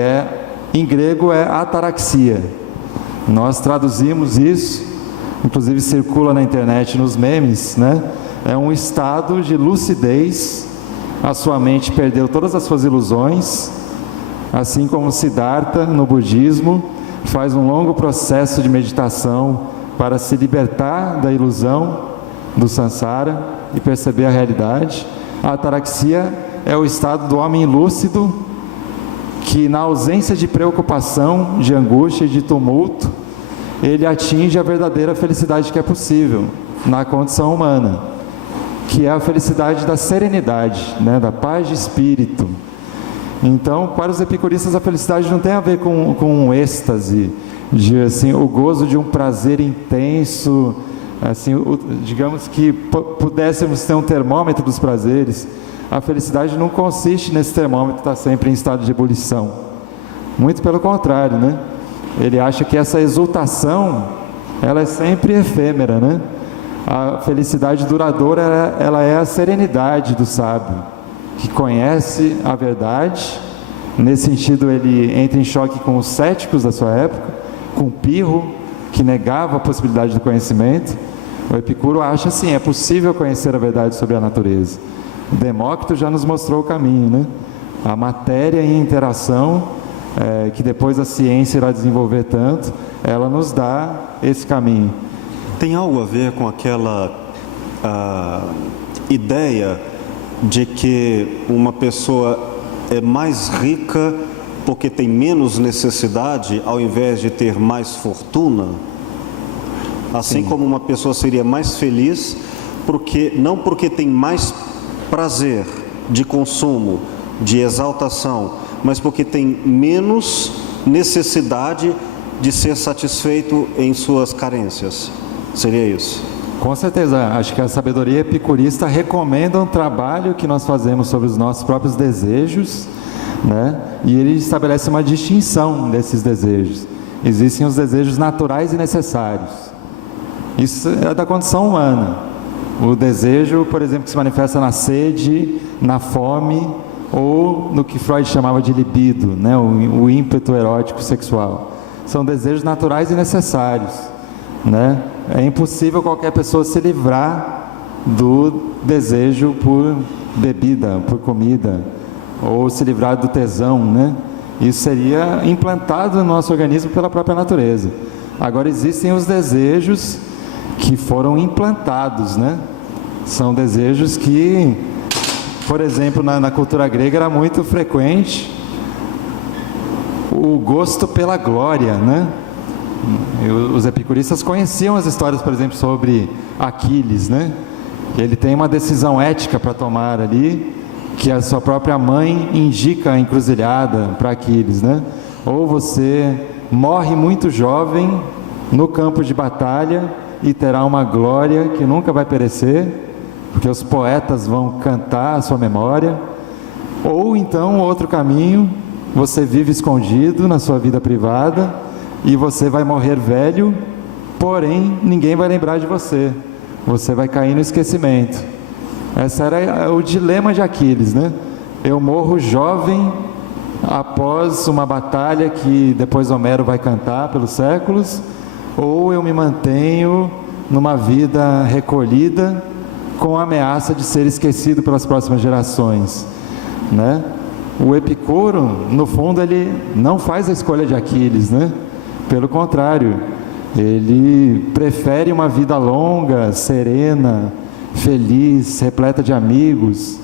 em grego é ataraxia. Nós traduzimos isso, inclusive circula na internet, nos memes, né? É um estado de lucidez, a sua mente perdeu todas as suas ilusões, assim como Siddhartha, no budismo, faz um longo processo de meditação para se libertar da ilusão do samsara e perceber a realidade. A ataraxia é o estado do homem lúcido, que na ausência de preocupação, de angústia e de tumulto, ele atinge a verdadeira felicidade que é possível na condição humana, que é a felicidade da serenidade, né, da paz de espírito. Então, para os epicuristas, a felicidade não tem a ver com um êxtase, de assim, o gozo de um prazer intenso, assim, digamos que pudéssemos ter um termômetro dos prazeres. A felicidade não consiste nesse termômetro estar sempre em estado de ebulição. Muito pelo contrário, né? Ele acha que essa exultação, ela é sempre efêmera, né? A felicidade duradoura, ela é a serenidade do sábio, que conhece a verdade. Nesse sentido, ele entra em choque com os céticos da sua época, com Pirro, que negava a possibilidade do conhecimento. O Epicuro acha assim: é possível conhecer a verdade sobre a natureza. Demócrito já nos mostrou o caminho, né? A matéria em interação, que depois a ciência irá desenvolver tanto, ela nos dá esse caminho. Tem algo a ver com aquela ideia de que uma pessoa é mais rica porque tem menos necessidade, ao invés de ter mais fortuna? Assim Sim. como uma pessoa seria mais feliz não porque tem mais prazer de consumo, de exaltação, mas porque tem menos necessidade de ser satisfeito em suas carências. Seria isso? Com certeza, acho que a sabedoria epicurista recomenda um trabalho que nós fazemos sobre os nossos próprios desejos, né? E ele estabelece uma distinção desses desejos. Existem os desejos naturais e necessários. Isso é da condição humana. O desejo, por exemplo, que se manifesta na sede, na fome, ou no que Freud chamava de libido, né? O ímpeto erótico sexual. São desejos naturais e necessários, né? É impossível qualquer pessoa se livrar do desejo por bebida, por comida, ou se livrar do tesão, né? Isso seria implantado no nosso organismo pela própria natureza. Agora existem os desejos que foram implantados, né? São desejos que, por exemplo, na cultura grega era muito frequente o gosto pela glória, né? Os epicuristas conheciam as histórias, por exemplo, sobre Aquiles, né? Ele tem uma decisão ética para tomar ali, que a sua própria mãe indica a encruzilhada para Aquiles, né? Ou você morre muito jovem no campo de batalha e terá uma glória que nunca vai perecer, porque os poetas vão cantar a sua memória. Ou então, outro caminho, você vive escondido na sua vida privada e você vai morrer velho, porém ninguém vai lembrar de você. Você vai cair no esquecimento. Esse era o dilema de Aquiles, né? Eu morro jovem após uma batalha que depois Homero vai cantar pelos séculos, ou eu me mantenho numa vida recolhida com a ameaça de ser esquecido pelas próximas gerações, né? O Epicuro, no fundo, ele não faz a escolha de Aquiles, né? Pelo contrário, ele prefere uma vida longa, serena, feliz, repleta de amigos,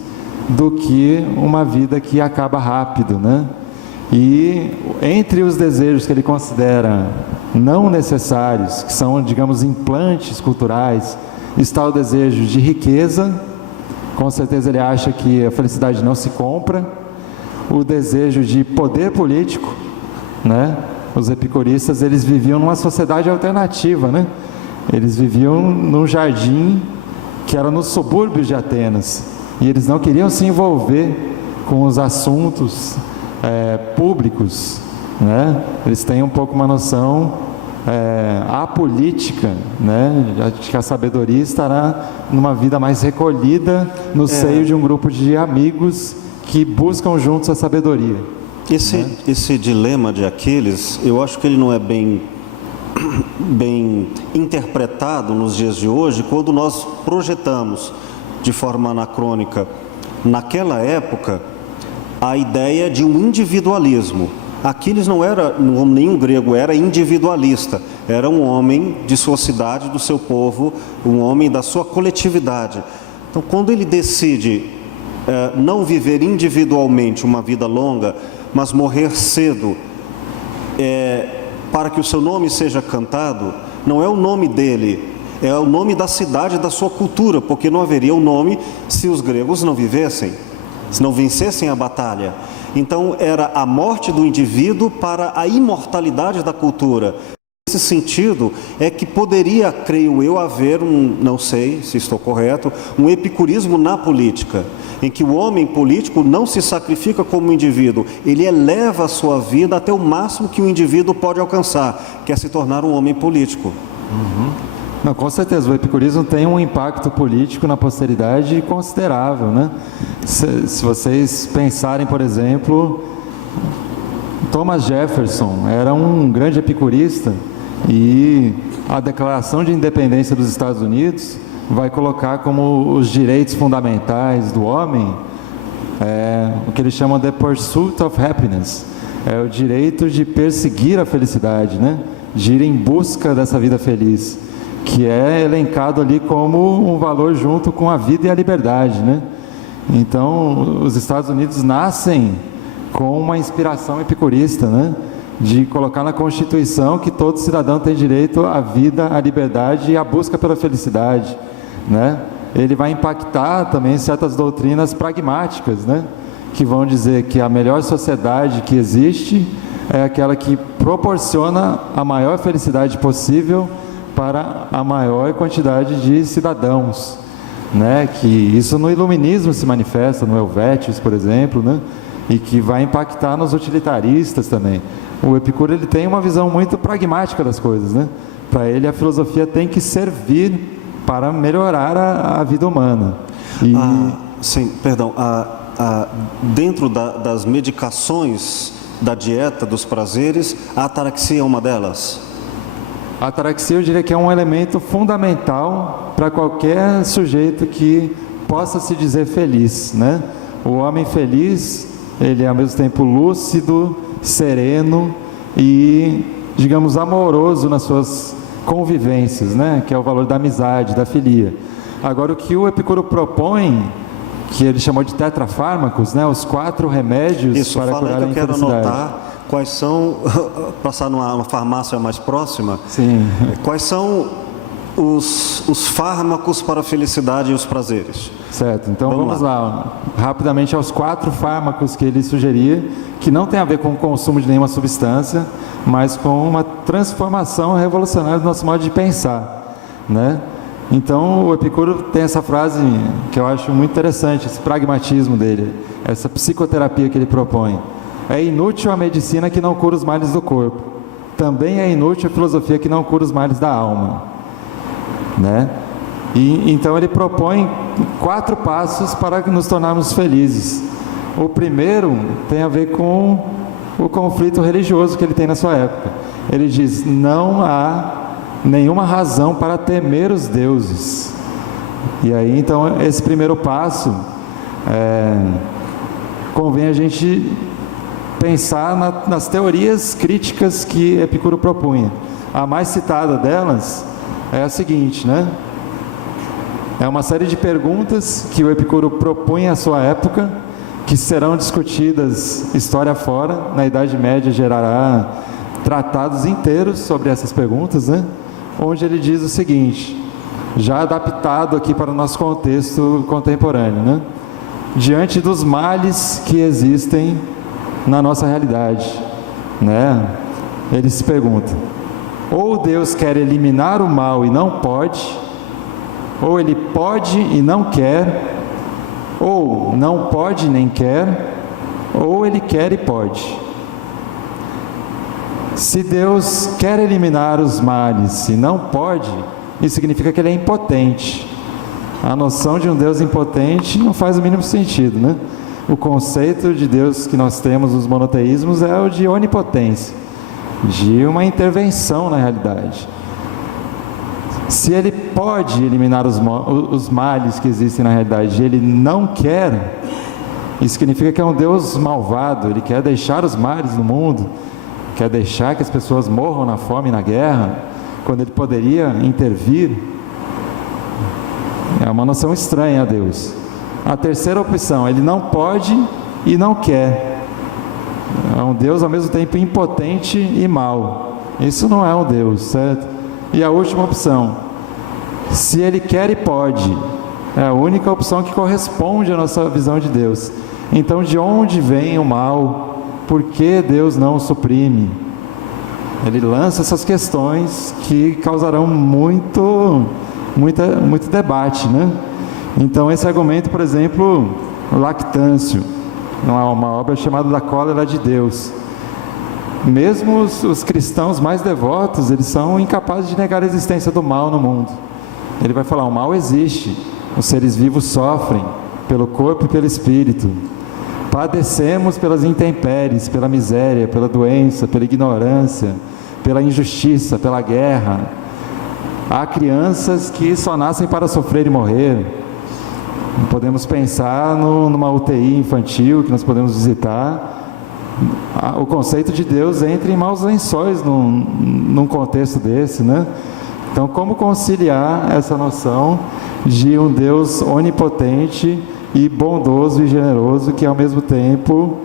do que uma vida que acaba rápido, né? E entre os desejos que ele considera não necessários, que são, digamos, implantes culturais, está o desejo de riqueza. Com certeza ele acha que a felicidade não se compra. O desejo de poder político, né? Os epicuristas, eles viviam numa sociedade alternativa, né? Eles viviam num jardim que era nos subúrbios de Atenas, e eles não queriam se envolver com os assuntos públicos, né? Eles têm um pouco uma noção apolítica, né? De que a sabedoria estará numa vida mais recolhida no seio de um grupo de amigos que buscam juntos a sabedoria. Esse dilema de Aquiles, eu acho que ele não é bem interpretado nos dias de hoje, quando nós projetamos de forma anacrônica, naquela época, a ideia de um individualismo. Aquiles não era nenhum grego, era individualista, era um homem de sua cidade, do seu povo, um homem da sua coletividade. Então, quando ele decide não viver individualmente uma vida longa, mas morrer cedo, para que o seu nome seja cantado, não é o nome dele, é o nome da cidade, da sua cultura, porque não haveria o nome se os gregos não vivessem, se não vencessem a batalha. Então era a morte do indivíduo para a imortalidade da cultura. Nesse sentido é que poderia, creio eu, haver não sei se estou correto, um epicurismo na política, em que o homem político não se sacrifica como indivíduo, ele eleva a sua vida até o máximo que o indivíduo pode alcançar, que é se tornar um homem político. Não, com certeza, o epicurismo tem um impacto político na posteridade considerável, né? Se vocês pensarem, por exemplo, Thomas Jefferson era um grande epicurista, e a Declaração de Independência dos Estados Unidos vai colocar como os direitos fundamentais do homem o que eles chamam de pursuit of happiness, é o direito de perseguir a felicidade, né? De ir em busca dessa vida feliz, que é elencado ali como um valor junto com a vida e a liberdade, né? Então, os Estados Unidos nascem com uma inspiração epicurista, né? De colocar na Constituição que todo cidadão tem direito à vida, à liberdade e à busca pela felicidade, né? Ele vai impactar também certas doutrinas pragmáticas, né? Que vão dizer que a melhor sociedade que existe é aquela que proporciona a maior felicidade possível para a maior quantidade de cidadãos, né? Que isso no iluminismo se manifesta, no Helvétios, por exemplo, né? e que vai impactar nos utilitaristas também. O Epicuro ele tem uma visão muito pragmática das coisas, né? Para ele a filosofia tem que servir para melhorar a vida humana. E... sim, perdão. Dentro das medicações da dieta, dos prazeres, a ataraxia é uma delas? A ataraxia eu diria que é um elemento fundamental para qualquer sujeito que possa se dizer feliz, né? O homem feliz, ele é ao mesmo tempo lúcido, sereno e, digamos, amoroso nas suas convivências, né? Que é o valor da amizade, da filia. Agora, o que o Epicuro propõe, que ele chamou de tetrafármacos, né? Os 4 remédios para curar a infelicidade. Eu quero anotar quais são, passar numa farmácia mais próxima. Sim. Quais são os fármacos para a felicidade e os prazeres? Certo, então vamos lá, rapidamente aos 4 fármacos que ele sugeria, que não tem a ver com o consumo de nenhuma substância, mas com uma transformação revolucionária do nosso modo de pensar, né? Então o Epicuro tem essa frase que eu acho muito interessante, esse pragmatismo dele, essa psicoterapia que ele propõe. É inútil a medicina que não cura os males do corpo, também é inútil a filosofia que não cura os males da alma, né? E então ele propõe 4 passos para nos tornarmos felizes. O primeiro tem a ver com o conflito religioso que ele tem na sua época. Ele diz: não há nenhuma razão para temer os deuses. E aí então esse primeiro passo convém a gente pensar nas teorias críticas que Epicuro propunha. A mais citada delas é a seguinte, né? É uma série de perguntas que o Epicuro propunha à sua época, que serão discutidas história fora. Na Idade Média gerará tratados inteiros sobre essas perguntas, né? Onde ele diz o seguinte, já adaptado aqui para o nosso contexto contemporâneo, né? Diante dos males que existem na nossa realidade, né? Ele se pergunta: ou Deus quer eliminar o mal e não pode, ou Ele pode e não quer, ou não pode nem quer, ou Ele quer e pode. Se Deus quer eliminar os males e não pode, isso significa que Ele é impotente. A noção de um Deus impotente não faz o mínimo sentido, né? O conceito de Deus que nós temos nos monoteísmos é o de onipotência, de uma intervenção na realidade. Se Ele pode eliminar os males que existem na realidade, Ele não quer, isso significa que é um Deus malvado. Ele quer deixar os males no mundo, quer deixar que as pessoas morram na fome e na guerra, quando Ele poderia intervir. É uma noção estranha a Deus. A terceira opção, Ele não pode e não quer. É um Deus ao mesmo tempo impotente e mau. Isso não é um Deus, certo? E a última opção, se Ele quer e pode, é a única opção que corresponde à nossa visão de Deus. Então, de onde vem o mal? Por que Deus não o suprime? Ele lança essas questões que causarão muito debate, né? Então, esse argumento, por exemplo, Lactâncio, uma obra chamada Da Cólera de Deus. Mesmo os cristãos mais devotos, eles são incapazes de negar a existência do mal no mundo. Ele vai falar: o mal existe, os seres vivos sofrem pelo corpo e pelo espírito, padecemos pelas intempéries, pela miséria, pela doença, pela ignorância, pela injustiça, pela guerra. Há crianças que só nascem para sofrer e morrer. Podemos pensar numa UTI infantil que nós podemos visitar. O conceito de Deus entra em maus lençóis num contexto desse, né? Então, como conciliar essa noção de um Deus onipotente e bondoso e generoso, que ao mesmo tempo,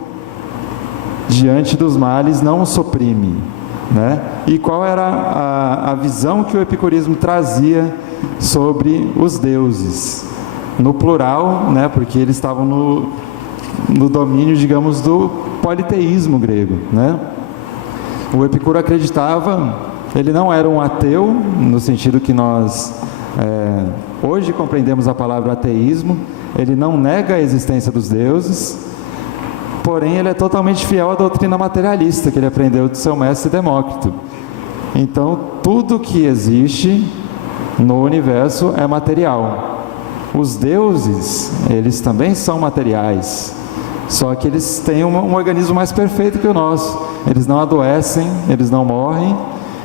diante dos males, não os suprime, né? E qual era a visão que o epicurismo trazia sobre os deuses? No plural, né? Porque eles estavam no domínio, digamos, do politeísmo grego, né? O Epicuro acreditava, ele não era um ateu, no sentido que nós hoje compreendemos a palavra ateísmo. Ele não nega a existência dos deuses, porém ele é totalmente fiel à doutrina materialista que ele aprendeu do seu mestre Demócrito. Então, tudo que existe no universo é material. Os deuses, eles também são materiais, só que eles têm um organismo mais perfeito que o nosso. Eles não adoecem, eles não morrem,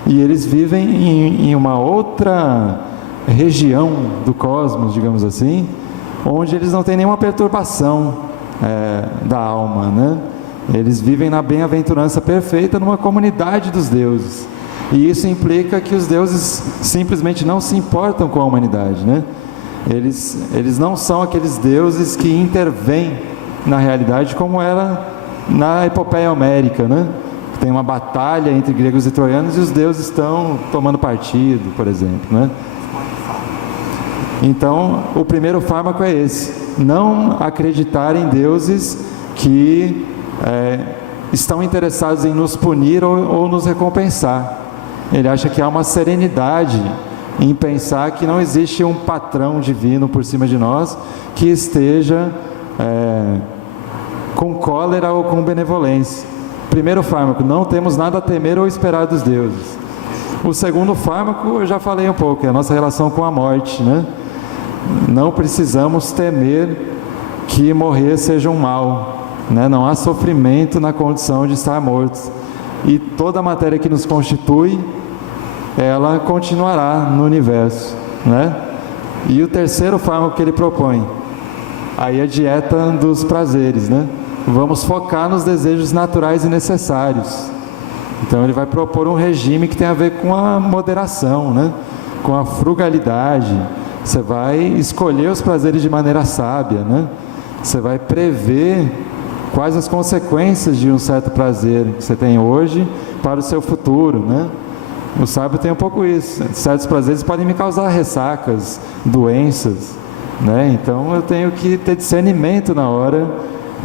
e eles vivem em uma outra região do cosmos, digamos assim, onde eles não têm nenhuma perturbação da alma, né? Eles vivem na bem-aventurança perfeita numa comunidade dos deuses. E isso implica que os deuses simplesmente não se importam com a humanidade, né? Eles não são aqueles deuses que intervêm na realidade como era na epopeia homérica, né? Tem uma batalha entre gregos e troianos e os deuses estão tomando partido, por exemplo, né? Então, o primeiro fármaco é esse: não acreditar em deuses que estão interessados em nos punir ou nos recompensar. Ele acha que há uma serenidade em pensar que não existe um patrão divino por cima de nós que esteja com cólera ou com benevolência. Primeiro fármaco: não temos nada a temer ou esperar dos deuses. O segundo fármaco, eu já falei um pouco, é a nossa relação com a morte, né? Não precisamos temer que morrer seja um mal, né? Não há sofrimento na condição de estar mortos. E toda a matéria que nos constitui, ela continuará no universo, né? E o terceiro fármaco que ele propõe, aí a dieta dos prazeres, né? Vamos focar nos desejos naturais e necessários. Então ele vai propor um regime que tem a ver com a moderação, né? Com a frugalidade. Você vai escolher os prazeres de maneira sábia, né? Você vai prever quais as consequências de um certo prazer que você tem hoje para o seu futuro, né? O sábio tem um pouco isso. Certos prazeres podem me causar ressacas, doenças, né? Então eu tenho que ter discernimento na hora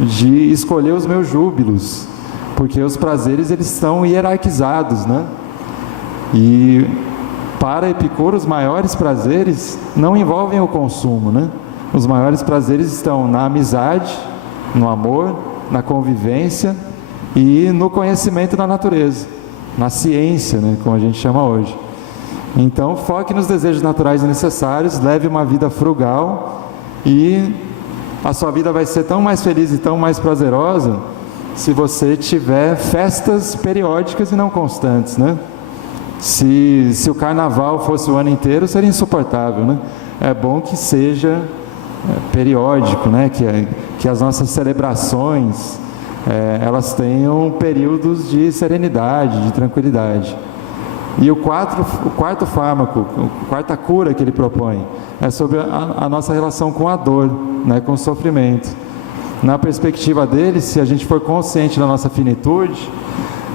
de escolher os meus júbilos, porque os prazeres eles estão hierarquizados, né? E para Epicuro, os maiores prazeres não envolvem o consumo, né? Os maiores prazeres estão na amizade, no amor, na convivência e no conhecimento da natureza, na ciência, né, como a gente chama hoje. Então, foque nos desejos naturais e necessários, leve uma vida frugal e a sua vida vai ser tão mais feliz e tão mais prazerosa se você tiver festas periódicas e não constantes, né? Se o carnaval fosse o ano inteiro, seria insuportável, né? É bom que seja periódico, né? Que as nossas celebrações elas tenham períodos de serenidade, de tranquilidade. E o quarto fármaco, a quarta cura que ele propõe é sobre a nossa relação com a dor, né? Com o sofrimento. Na perspectiva dele, se a gente for consciente da nossa finitude,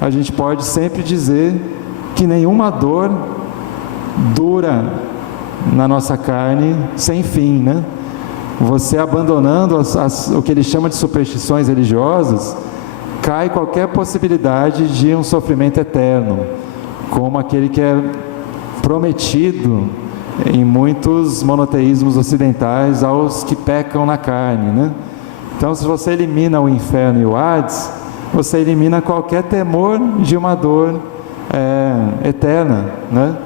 a gente pode sempre dizer que nenhuma dor dura na nossa carne sem fim, né? Você abandonando o que ele chama de superstições religiosas, cai qualquer possibilidade de um sofrimento eterno, como aquele que é prometido em muitos monoteísmos ocidentais aos que pecam na carne, né? Então, se você elimina o inferno e o Hades, você elimina qualquer temor de uma dor eterna, né?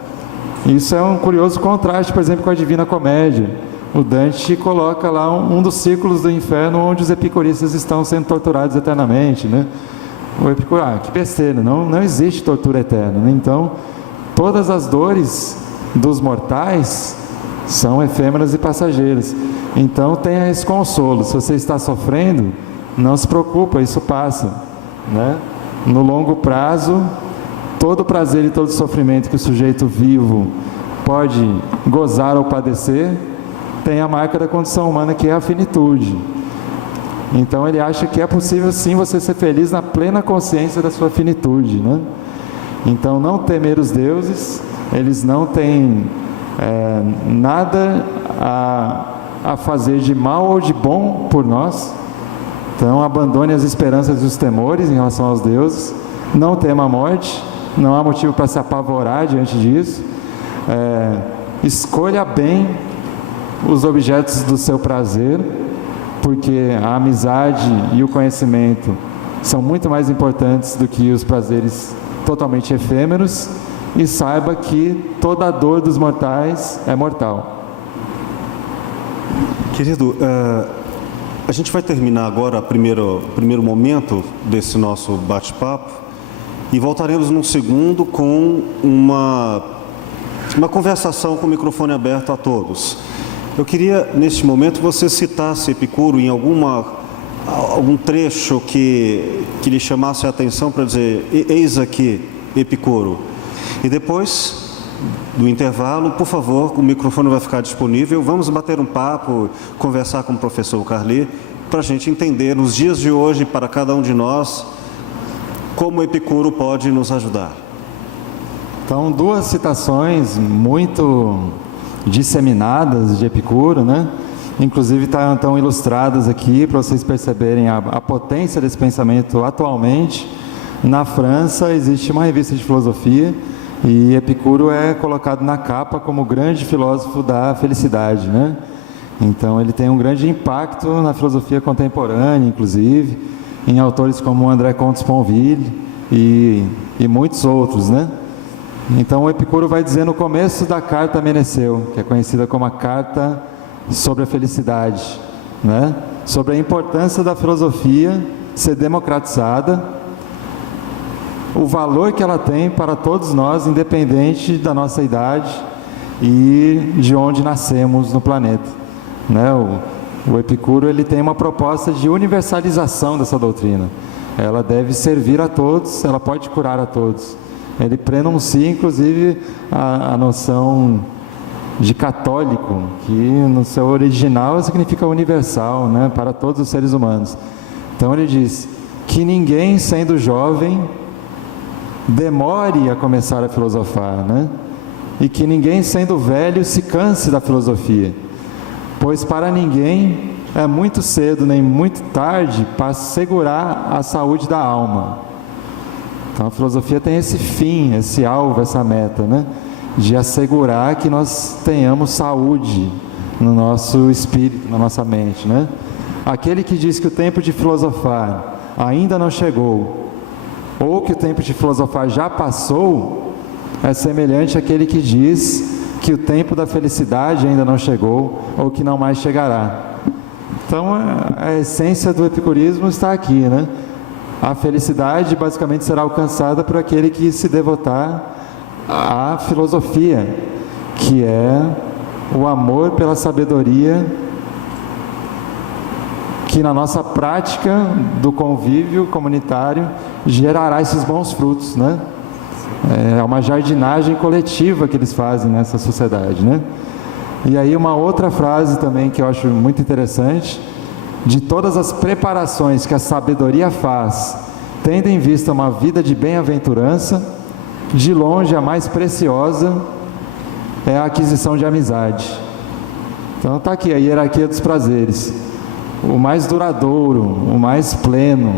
Isso é um curioso contraste, por exemplo, com a Divina Comédia. O Dante coloca lá um dos círculos do inferno onde os epicuristas estão sendo torturados eternamente, né? O Epicuro, que besteira, não existe tortura eterna, né? Então, todas as dores dos mortais são efêmeras e passageiras. Então, tenha esse consolo. Se você está sofrendo, não se preocupa, isso passa, né? No longo prazo, todo prazer e todo sofrimento que o sujeito vivo pode gozar ou padecer tem a marca da condição humana, que é a finitude. Então ele acha que é possível sim você ser feliz na plena consciência da sua finitude, né? Então, não temer os deuses, eles não têm nada a fazer de mal ou de bom por nós. Então abandone as esperanças e os temores em relação aos deuses, não tema a morte, não há motivo para se apavorar diante disso. Escolha bem os objetos do seu prazer, porque a amizade e o conhecimento são muito mais importantes do que os prazeres totalmente efêmeros, e saiba que toda a dor dos mortais é mortal. Querido, a gente vai terminar agora o primeiro momento desse nosso bate-papo e voltaremos num segundo com uma conversação com o microfone aberto a todos. Eu queria, neste momento, você citasse Epicuro em algum trecho que lhe chamasse a atenção para dizer: eis aqui Epicuro. E depois do intervalo, por favor, o microfone vai ficar disponível, vamos bater um papo, conversar com o professor Carli, para a gente entender, nos dias de hoje, para cada um de nós, como Epicuro pode nos ajudar. Então, duas citações muito disseminadas de Epicuro, né? Inclusive estão ilustradas aqui para vocês perceberem a potência desse pensamento atualmente. Na França existe uma revista de filosofia e Epicuro é colocado na capa como o grande filósofo da felicidade, né? Então ele tem um grande impacto na filosofia contemporânea, inclusive, em autores como André Comte-Sponville e muitos outros, né? Então o Epicuro vai dizer no começo da carta a Meneceu, que é conhecida como a carta sobre a felicidade, né? Sobre a importância da filosofia ser democratizada, o valor que ela tem para todos nós, independente da nossa idade e de onde nascemos no planeta, né? O Epicuro ele tem uma proposta de universalização dessa doutrina. Ela deve servir a todos, ela pode curar a todos. Ele prenuncia, inclusive, a noção de católico, que no seu original significa universal, né, para todos os seres humanos. Então ele diz que ninguém, sendo jovem, demore a começar a filosofar, né? E que ninguém, sendo velho, se canse da filosofia, pois para ninguém é muito cedo nem muito tarde para assegurar a saúde da alma. Então a filosofia tem esse fim, esse alvo, essa meta, né? De assegurar que nós tenhamos saúde no nosso espírito, na nossa mente, né? Aquele que diz que o tempo de filosofar ainda não chegou, ou que o tempo de filosofar já passou, é semelhante àquele que diz que o tempo da felicidade ainda não chegou, ou que não mais chegará. Então a essência do epicurismo está aqui, né? A felicidade basicamente será alcançada por aquele que se devotar à filosofia, que é o amor pela sabedoria, que na nossa prática do convívio comunitário gerará esses bons frutos, né? É uma jardinagem coletiva que eles fazem nessa sociedade, né? E aí uma outra frase também que eu acho muito interessante: de todas as preparações que a sabedoria faz, tendo em vista uma vida de bem-aventurança, de longe a mais preciosa é a aquisição de amizade. Então está aqui a hierarquia dos prazeres. O mais duradouro, o mais pleno,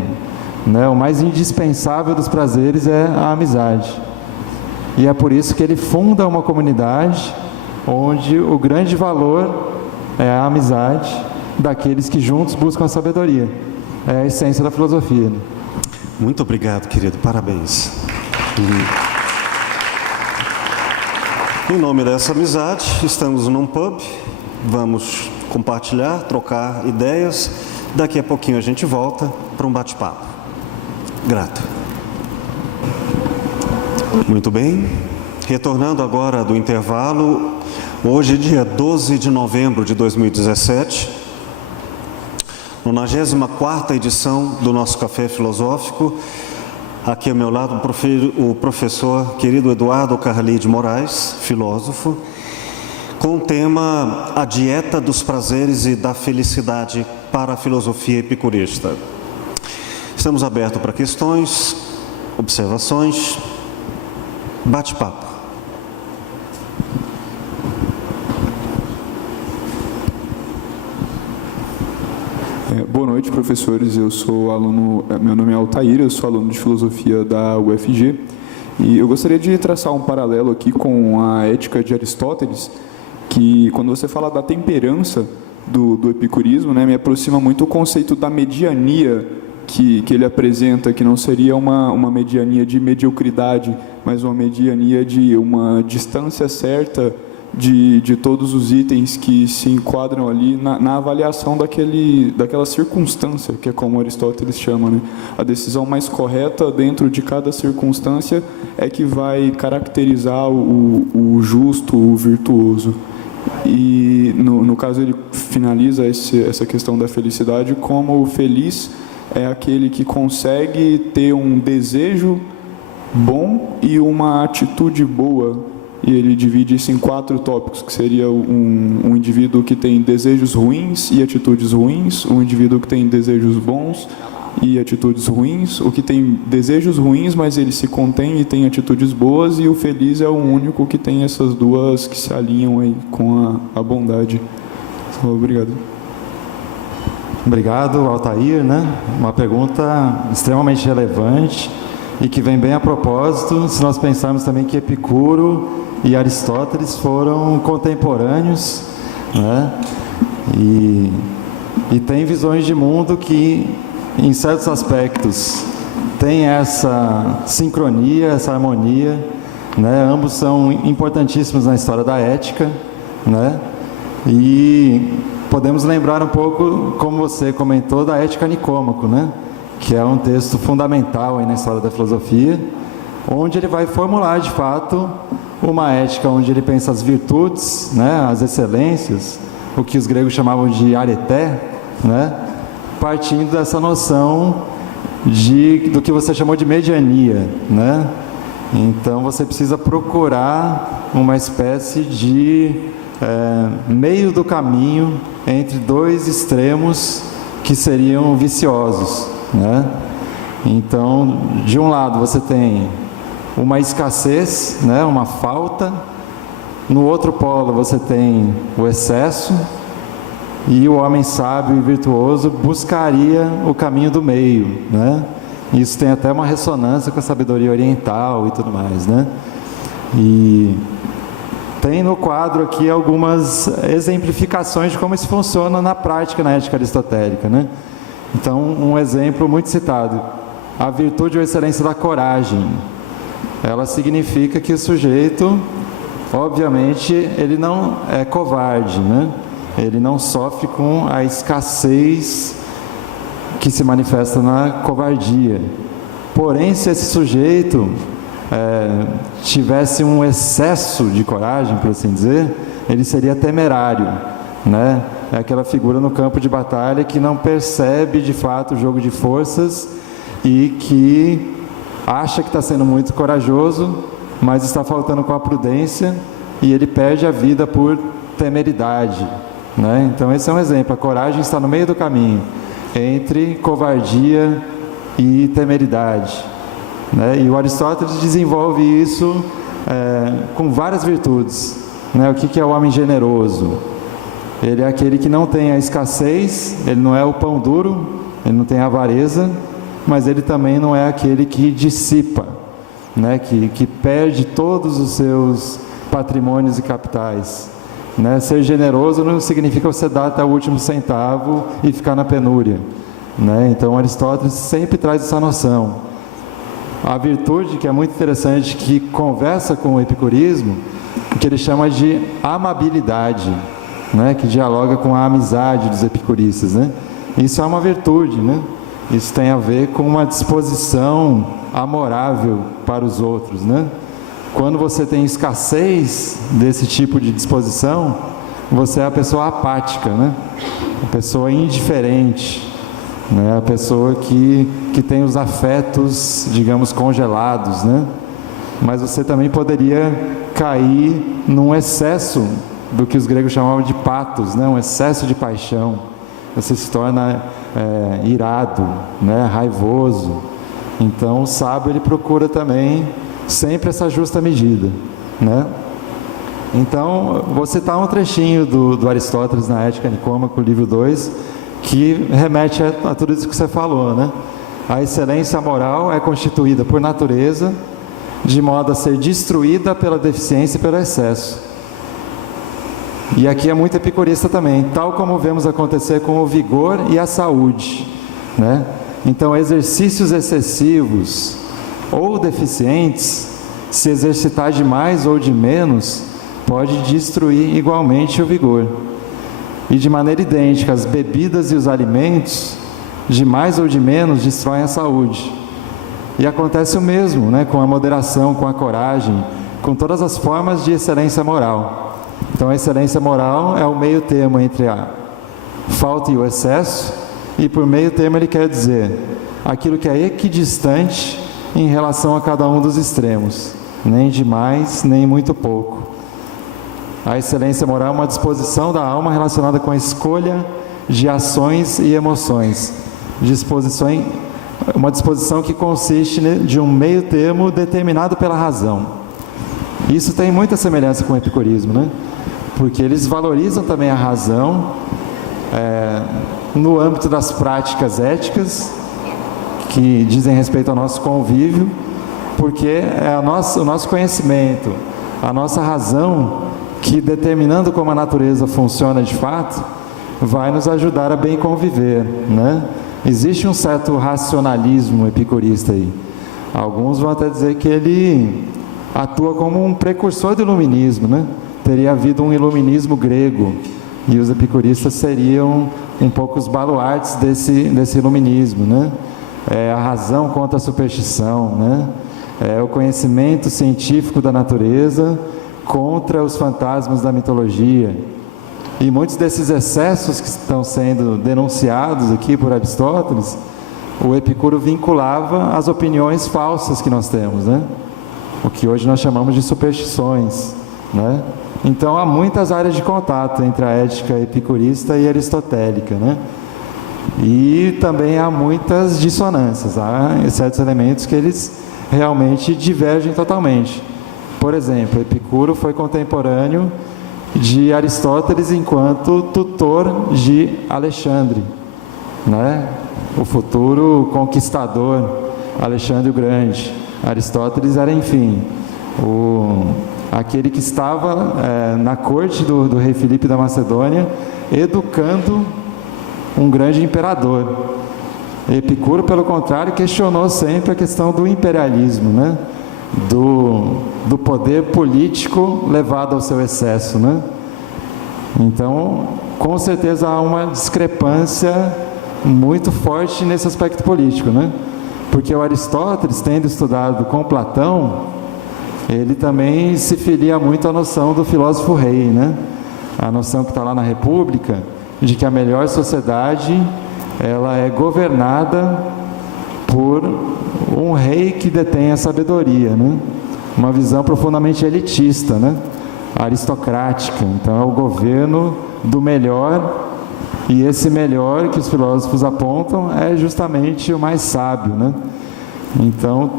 né, o mais indispensável dos prazeres é a amizade. E é por isso que ele funda uma comunidade onde o grande valor é a amizade daqueles que juntos buscam a sabedoria. É a essência da filosofia, né? Muito obrigado, querido. Parabéns. Em nome dessa amizade, estamos num pub, vamos compartilhar, trocar ideias. Daqui a pouquinho a gente volta para um bate-papo. Grato. Muito bem. Retornando agora do intervalo, hoje, dia 12 de novembro de 2017, 94ª edição do nosso Café Filosófico. Aqui ao meu lado o professor querido Eduardo Carli de Moraes, filósofo, com o tema A Dieta dos Prazeres e da Felicidade para a Filosofia Epicurista. Estamos abertos para questões, observações, bate-papo. Boa noite, professores. Eu sou aluno, meu nome é Altair, eu sou aluno de filosofia da UFG e eu gostaria de traçar um paralelo aqui com a Ética de Aristóteles, que quando você fala da temperança, do epicurismo, né, me aproxima muito o conceito da mediania que ele apresenta, que não seria uma mediania de mediocridade, mas uma mediania de uma distância certa de todos os itens que se enquadram ali na avaliação daquela circunstância, que é como Aristóteles chama, né? A decisão mais correta dentro de cada circunstância é que vai caracterizar o justo, o virtuoso. E, no caso, ele finaliza essa questão da felicidade como o feliz é aquele que consegue ter um desejo bom e uma atitude boa. E ele divide isso em 4 tópicos, que seria um indivíduo que tem desejos ruins e atitudes ruins, um indivíduo que tem desejos bons e atitudes ruins, o que tem desejos ruins, mas ele se contém e tem atitudes boas, e o feliz é o único que tem essas duas que se alinham aí com a bondade. Obrigado. Obrigado, Altair, né? Uma pergunta extremamente relevante e que vem bem a propósito, se nós pensarmos também que Epicuro e Aristóteles foram contemporâneos, né? E tem visões de mundo que, em certos aspectos, tem essa sincronia, essa harmonia, né? Ambos são importantíssimos na história da ética, né? E podemos lembrar um pouco, como você comentou, da Ética Nicômaco, né? Que é um texto fundamental aí na história da filosofia, onde ele vai formular, de fato, uma ética onde ele pensa as virtudes, né? As excelências, o que os gregos chamavam de areté, né? Partindo dessa noção do que você chamou de mediania, né? Então, você precisa procurar uma espécie de meio do caminho entre 2 extremos que seriam viciosos, né? Então, de um lado você tem uma escassez, né? Uma falta. No outro polo você tem o excesso, e o homem sábio e virtuoso buscaria o caminho do meio, né? Isso tem até uma ressonância com a sabedoria oriental e tudo mais, né? E tem no quadro aqui algumas exemplificações de como isso funciona na prática na ética aristotélica, né? Então, um exemplo muito citado: a virtude ou excelência da coragem. Ela significa que o sujeito, obviamente, ele não é covarde, né? Ele não sofre com a escassez que se manifesta na covardia. Porém, se esse sujeito tivesse um excesso de coragem, por assim dizer, ele seria temerário, né? É aquela figura no campo de batalha que não percebe de fato o jogo de forças e que acha que está sendo muito corajoso, mas está faltando com a prudência, e ele perde a vida por temeridade, né? Então esse é um exemplo. A coragem está no meio do caminho entre covardia e temeridade, né? E o Aristóteles desenvolve isso com várias virtudes, né? O que é o homem generoso? Ele é aquele que não tem a escassez, ele não é o pão duro, ele não tem a avareza, mas ele também não é aquele que dissipa, né? Que perde todos os seus patrimônios e capitais, né? Ser generoso não significa você dar até o último centavo e ficar na penúria, né? Então Aristóteles sempre traz essa noção. A virtude, que é muito interessante, que conversa com o epicurismo, que ele chama de amabilidade, né? Que dialoga com a amizade dos epicuristas, né? Isso é uma virtude, né? Isso tem a ver com uma disposição amorável para os outros, né? Quando você tem escassez desse tipo de disposição, você é a pessoa apática, né? A pessoa indiferente, né? A pessoa que tem os afetos, digamos, congelados, né? Mas você também poderia cair num excesso do que os gregos chamavam de patos, né? Um excesso de paixão. Você se torna irado, né? Raivoso. Então o sábio, ele procura também sempre essa justa medida, né? Então vou citar um trechinho do Aristóteles na Ética Nicômaco, livro 2, que remete a tudo isso que você falou, né? A excelência moral é constituída por natureza, de modo a ser destruída pela deficiência e pelo excesso. E aqui é muito epicurista também, tal como vemos acontecer com o vigor e a saúde, né? Então, exercícios excessivos ou deficientes, se exercitar de mais ou de menos, pode destruir igualmente o vigor. E de maneira idêntica, as bebidas e os alimentos, de mais ou de menos, destroem a saúde. E acontece o mesmo, né, com a moderação, com a coragem, com todas as formas de excelência moral. Então, a excelência moral é o meio termo entre a falta e o excesso, e por meio termo ele quer dizer aquilo que é equidistante em relação a cada um dos extremos, nem de mais, nem muito pouco. A excelência moral é uma disposição da alma relacionada com a escolha de ações e emoções. Uma disposição que consiste de um meio termo determinado pela razão. Isso tem muita semelhança com o epicurismo, né? Porque eles valorizam também a razão no âmbito das práticas éticas que dizem respeito ao nosso convívio, porque é o nosso conhecimento, a nossa razão que, determinando como a natureza funciona de fato, vai nos ajudar a bem conviver, né? Existe um certo racionalismo epicurista aí. Alguns vão até dizer que ele atua como um precursor do iluminismo, né? Teria havido um iluminismo grego, e os epicuristas seriam um pouco os baluartes desse iluminismo, né? A razão contra a superstição, né? O conhecimento científico da natureza contra os fantasmas da mitologia. E muitos desses excessos que estão sendo denunciados aqui por Aristóteles, o Epicuro vinculava às opiniões falsas que nós temos, né? O que hoje nós chamamos de superstições, né? Então há muitas áreas de contato entre a ética epicurista e aristotélica, né? E também há muitas dissonâncias, há certos elementos que eles realmente divergem totalmente. Por exemplo, Epicuro foi contemporâneo de Aristóteles enquanto tutor de Alexandre, né? O futuro conquistador, Alexandre o Grande. Aristóteles era, enfim, aquele que estava na corte do rei Filipe da Macedônia, educando um grande imperador. Epicuro, pelo contrário, questionou sempre a questão do imperialismo, né? Do poder político levado ao seu excesso, né? Então, com certeza há uma discrepância muito forte nesse aspecto político, né? Porque o Aristóteles, tendo estudado com Platão, ele também se filia muito à noção do filósofo rei, né? A noção que está lá na República, de que a melhor sociedade, ela é governada por um rei que detém a sabedoria, né? Uma visão profundamente elitista, né? Aristocrática. Então é o governo do melhor, e esse melhor que os filósofos apontam é justamente o mais sábio, né? Então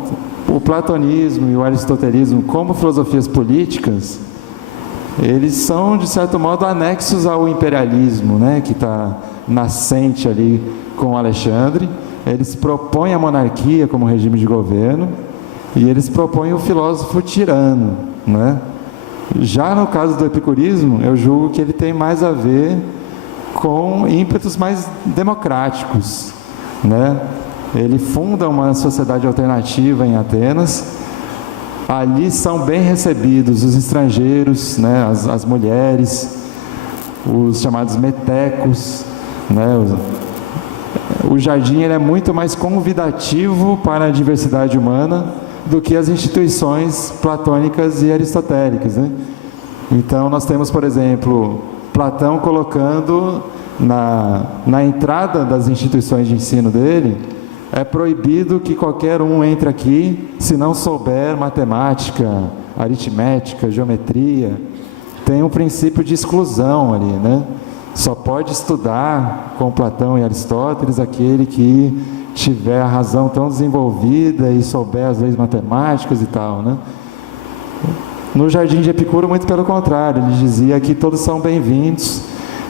o platonismo e o aristotelismo, como filosofias políticas, eles são de certo modo anexos ao imperialismo, né? Que está nascente ali com Alexandre. Eles propõem a monarquia como regime de governo, e eles propõem o filósofo tirano, né? Já no caso do epicurismo, eu julgo que ele tem mais a ver com ímpetos mais democráticos, né? Ele funda uma sociedade alternativa em Atenas. Ali são bem recebidos os estrangeiros, né? As mulheres, os chamados metecos, né? O jardim ele é muito mais convidativo para a diversidade humana do que as instituições platônicas e aristotélicas, né? Então nós temos, por exemplo, Platão colocando na entrada das instituições de ensino dele: é proibido que qualquer um entre aqui se não souber matemática, aritmética, geometria. Tem um princípio de exclusão ali, né? Só pode estudar com Platão e Aristóteles aquele que tiver a razão tão desenvolvida e souber as leis matemáticas e tal, né? No Jardim de Epicuro, muito pelo contrário, ele dizia que todos são bem-vindos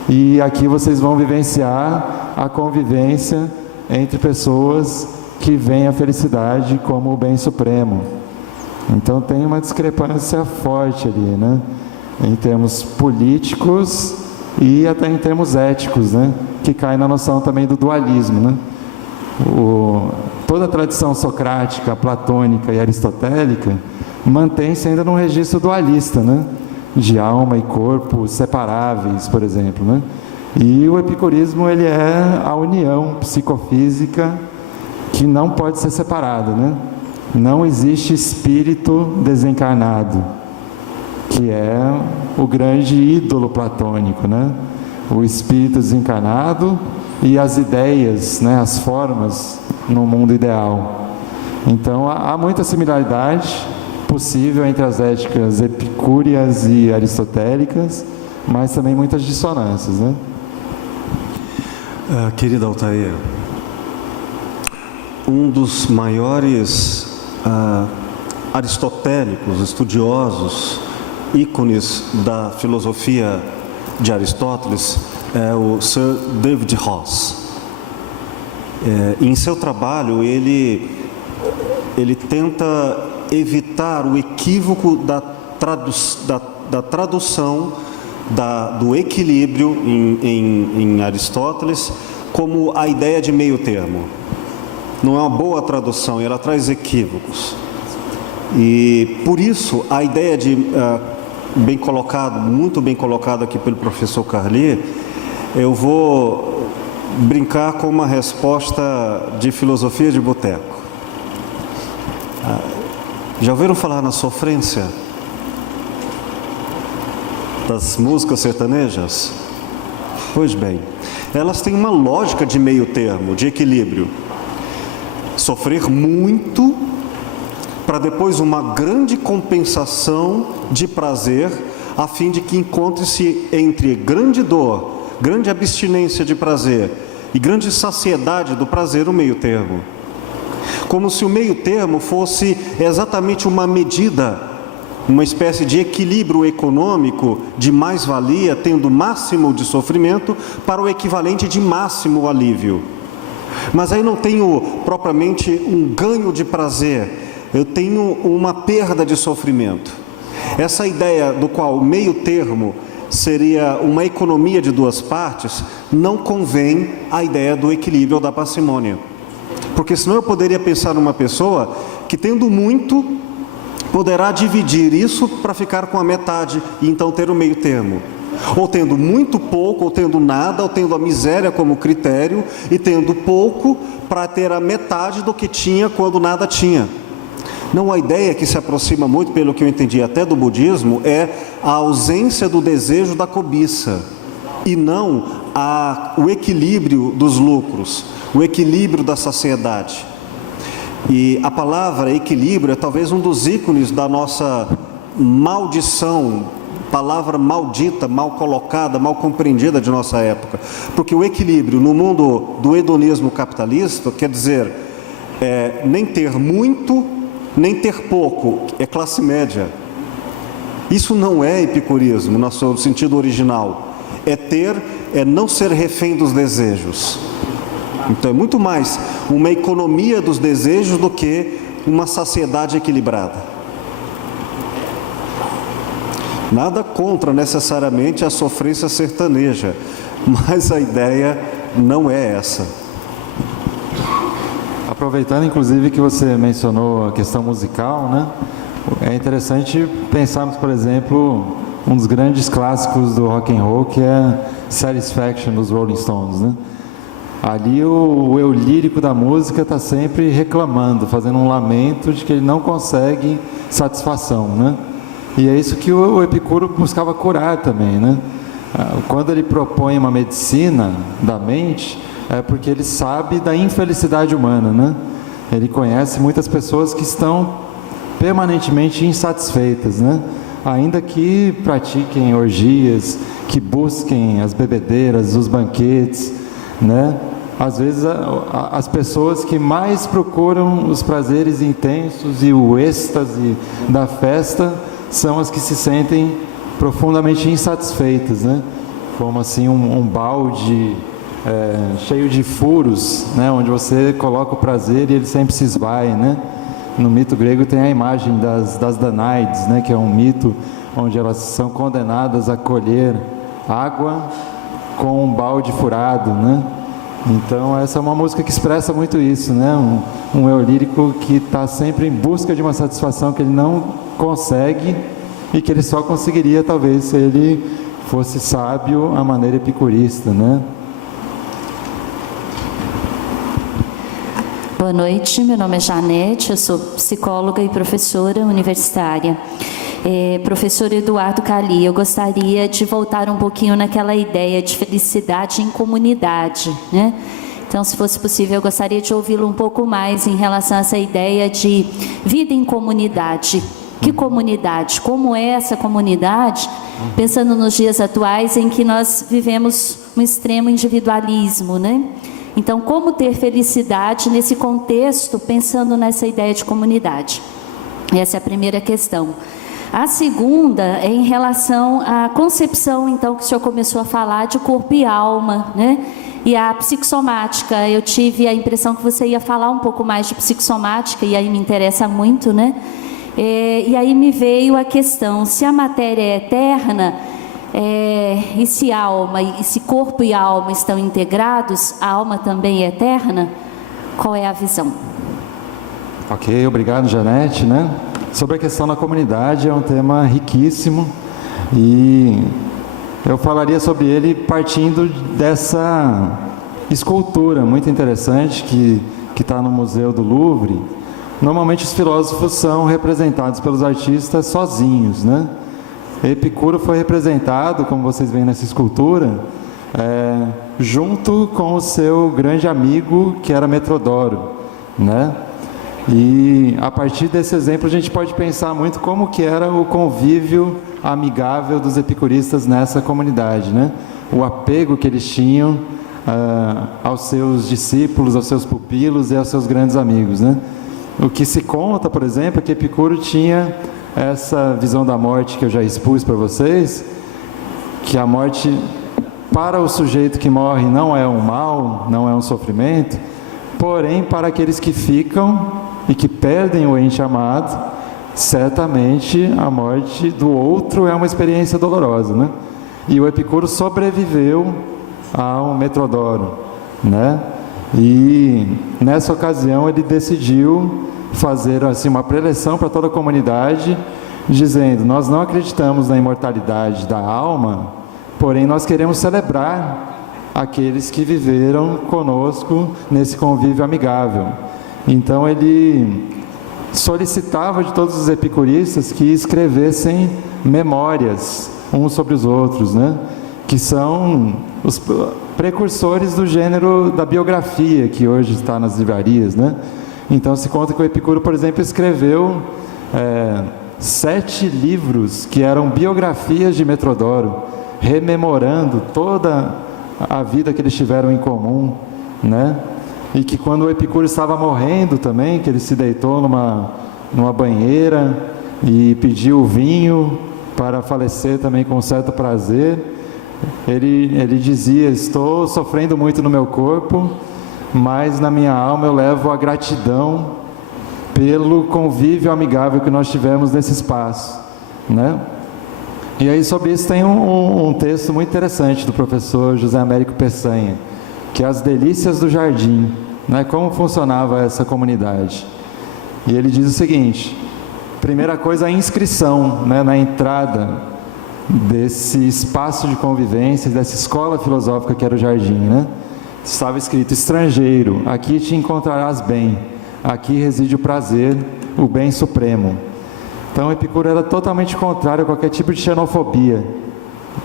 e aqui vocês vão vivenciar a convivência entre pessoas que veem a felicidade como o bem supremo. Então tem uma discrepância forte ali, né? em termos políticos e até em termos éticos, né? Que cai na noção também do dualismo, né? Toda a tradição socrática, platônica e aristotélica mantém-se ainda num registro dualista, né? De alma e corpo separáveis, por exemplo, né? E o epicurismo, ele é a união psicofísica que não pode ser separada, né? Não existe espírito desencarnado, que é o grande ídolo platônico, né? O espírito desencarnado e as ideias, né? As formas no mundo ideal. Então há muita similaridade possível entre as éticas epicúreas e aristotélicas, mas também muitas dissonâncias, né? Querida Altair, um dos maiores aristotélicos, estudiosos, ícones da filosofia de Aristóteles é o Sir David Ross. Em seu trabalho, ele tenta evitar o equívoco da tradução do equilíbrio em Aristóteles como a ideia de meio termo. Não é uma boa tradução, ela traz equívocos. E por isso a ideia de muito bem colocado aqui pelo professor Carli, eu vou brincar com uma resposta de filosofia de boteco. Já ouviram falar na sofrência das músicas sertanejas? Pois bem, elas têm uma lógica de meio termo, de equilíbrio. Sofrer muito para depois uma grande compensação de prazer, a fim de que encontre-se entre grande dor, grande abstinência de prazer e grande saciedade do prazer o meio termo. Como se o meio termo fosse exatamente uma medida, uma espécie de equilíbrio econômico de mais-valia, tendo máximo de sofrimento para o equivalente de máximo alívio. Mas aí não tenho propriamente um ganho de prazer, eu tenho uma perda de sofrimento. Essa ideia do qual o meio termo seria uma economia de duas partes, não convém à ideia do equilíbrio ou da parcimônia. Porque senão eu poderia pensar numa pessoa que, tendo muito, poderá dividir isso para ficar com a metade e então ter o meio termo. Ou tendo muito pouco, ou tendo nada, ou tendo a miséria como critério, e tendo pouco para ter a metade do que tinha quando nada tinha. Não, a ideia que se aproxima muito, pelo que eu entendi até do budismo, é a ausência do desejo da cobiça, e não o equilíbrio dos lucros, o equilíbrio da saciedade. E a palavra equilíbrio é talvez um dos ícones da nossa maldição, palavra maldita, mal colocada, mal compreendida de nossa época. Porque o equilíbrio no mundo do hedonismo capitalista quer dizer nem ter muito, nem ter pouco, é classe média. Isso não é epicurismo no seu sentido original. É não ser refém dos desejos. Então é muito mais uma economia dos desejos do que uma saciedade equilibrada. Nada contra necessariamente a sofrência sertaneja, mas a ideia não é essa. Aproveitando inclusive que você mencionou a questão musical, né? É interessante pensarmos, por exemplo, um dos grandes clássicos do rock and roll, que é Satisfaction dos Rolling Stones, né? Ali o eu lírico da música está sempre reclamando, fazendo um lamento de que ele não consegue satisfação, né? E é isso que o Epicuro buscava curar também, né? Quando ele propõe uma medicina da mente, é porque ele sabe da infelicidade humana, né? Ele conhece muitas pessoas que estão permanentemente insatisfeitas, né? Ainda que pratiquem orgias, que busquem as bebedeiras, os banquetes, né? Às vezes as pessoas que mais procuram os prazeres intensos e o êxtase da festa são as que se sentem profundamente insatisfeitas, né? Como assim um balde cheio de furos, né? Onde você coloca o prazer e ele sempre se esvai, né? No mito grego tem a imagem das Danaides, né? Que é um mito onde elas são condenadas a colher água com um balde furado, né? Então essa é uma música que expressa muito isso, né? Um eu lírico que está sempre em busca de uma satisfação que ele não consegue e que ele só conseguiria talvez se ele fosse sábio à maneira epicurista, né? Boa noite, meu nome é Janete, eu sou psicóloga e professora universitária. Professor Eduardo Cali, eu gostaria de voltar um pouquinho naquela ideia de felicidade em comunidade, né? Então, se fosse possível, eu gostaria de ouvi-lo um pouco mais em relação a essa ideia de vida em comunidade. Que comunidade? Como é essa comunidade? Pensando nos dias atuais em que nós vivemos um extremo individualismo, né? Então, como ter felicidade nesse contexto, pensando nessa ideia de comunidade? Essa é a primeira questão. A segunda é em relação à concepção, então, que o senhor começou a falar de corpo e alma, né? E a psicossomática. Eu tive a impressão que você ia falar um pouco mais de psicossomática, e aí me interessa muito, né? E aí me veio a questão, se a matéria é eterna, e se alma, e se corpo e alma estão integrados, a alma também é eterna? Qual é a visão? Ok, obrigado, Janete, né? Sobre a questão da comunidade, é um tema riquíssimo e eu falaria sobre ele partindo dessa escultura muito interessante que está no Museu do Louvre. Normalmente os filósofos são representados pelos artistas sozinhos, né? Epicuro foi representado, como vocês veem nessa escultura, junto com o seu grande amigo, que era Metrodoro, né? E a partir desse exemplo a gente pode pensar muito como que era o convívio amigável dos epicuristas nessa comunidade, né? O apego que eles tinham aos seus discípulos, aos seus pupilos e aos seus grandes amigos, né? O que se conta, por exemplo, é que Epicuro tinha essa visão da morte que eu já expus para vocês, que a morte para o sujeito que morre não é um mal, não é um sofrimento, porém para aqueles que ficam e que perdem o ente amado, certamente a morte do outro é uma experiência dolorosa, né? E o Epicuro sobreviveu ao Metrodoro, né? E nessa ocasião ele decidiu fazer assim uma preleção para toda a comunidade, dizendo: nós não acreditamos na imortalidade da alma, porém nós queremos celebrar aqueles que viveram conosco nesse convívio amigável. Então ele solicitava de todos os epicuristas que escrevessem memórias uns sobre os outros, né? Que são os precursores do gênero da biografia que hoje está nas livrarias, né? Então se conta que o Epicuro, por exemplo, escreveu 7 livros que eram biografias de Metrodoro, rememorando toda a vida que eles tiveram em comum, né? E que quando o Epicuro estava morrendo também, que ele se deitou numa banheira e pediu vinho para falecer também com certo prazer, ele dizia: estou sofrendo muito no meu corpo, mas na minha alma eu levo a gratidão pelo convívio amigável que nós tivemos nesse espaço, né? E aí sobre isso tem um texto muito interessante do professor José Américo Peçanha, que é As Delícias do Jardim, né? Como funcionava essa comunidade. E ele diz o seguinte: primeira coisa, a inscrição, né, na entrada desse espaço de convivência, dessa escola filosófica que era o jardim, né? Estava escrito: estrangeiro, aqui te encontrarás bem, aqui reside o prazer, o bem supremo. Então Epicuro era totalmente contrário a qualquer tipo de xenofobia,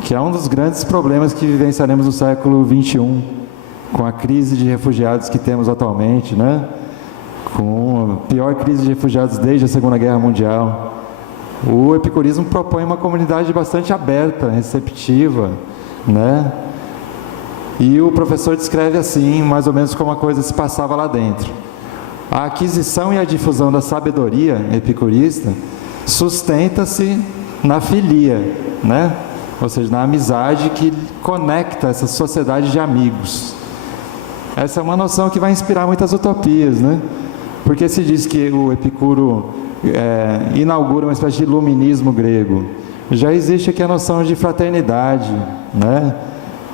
que é um dos grandes problemas que vivenciaremos no século XXI, com a crise de refugiados que temos atualmente, né? Com a pior crise de refugiados desde a Segunda Guerra Mundial. O epicurismo propõe uma comunidade bastante aberta, receptiva, né? E o professor descreve assim, mais ou menos como a coisa se passava lá dentro. A aquisição e a difusão da sabedoria epicurista sustenta-se na filia, né? Ou seja, na amizade que conecta essa sociedade de amigos. Essa é uma noção que vai inspirar muitas utopias, né? Porque se diz que o Epicuro inaugura uma espécie de iluminismo grego, já existe aqui a noção de fraternidade, né?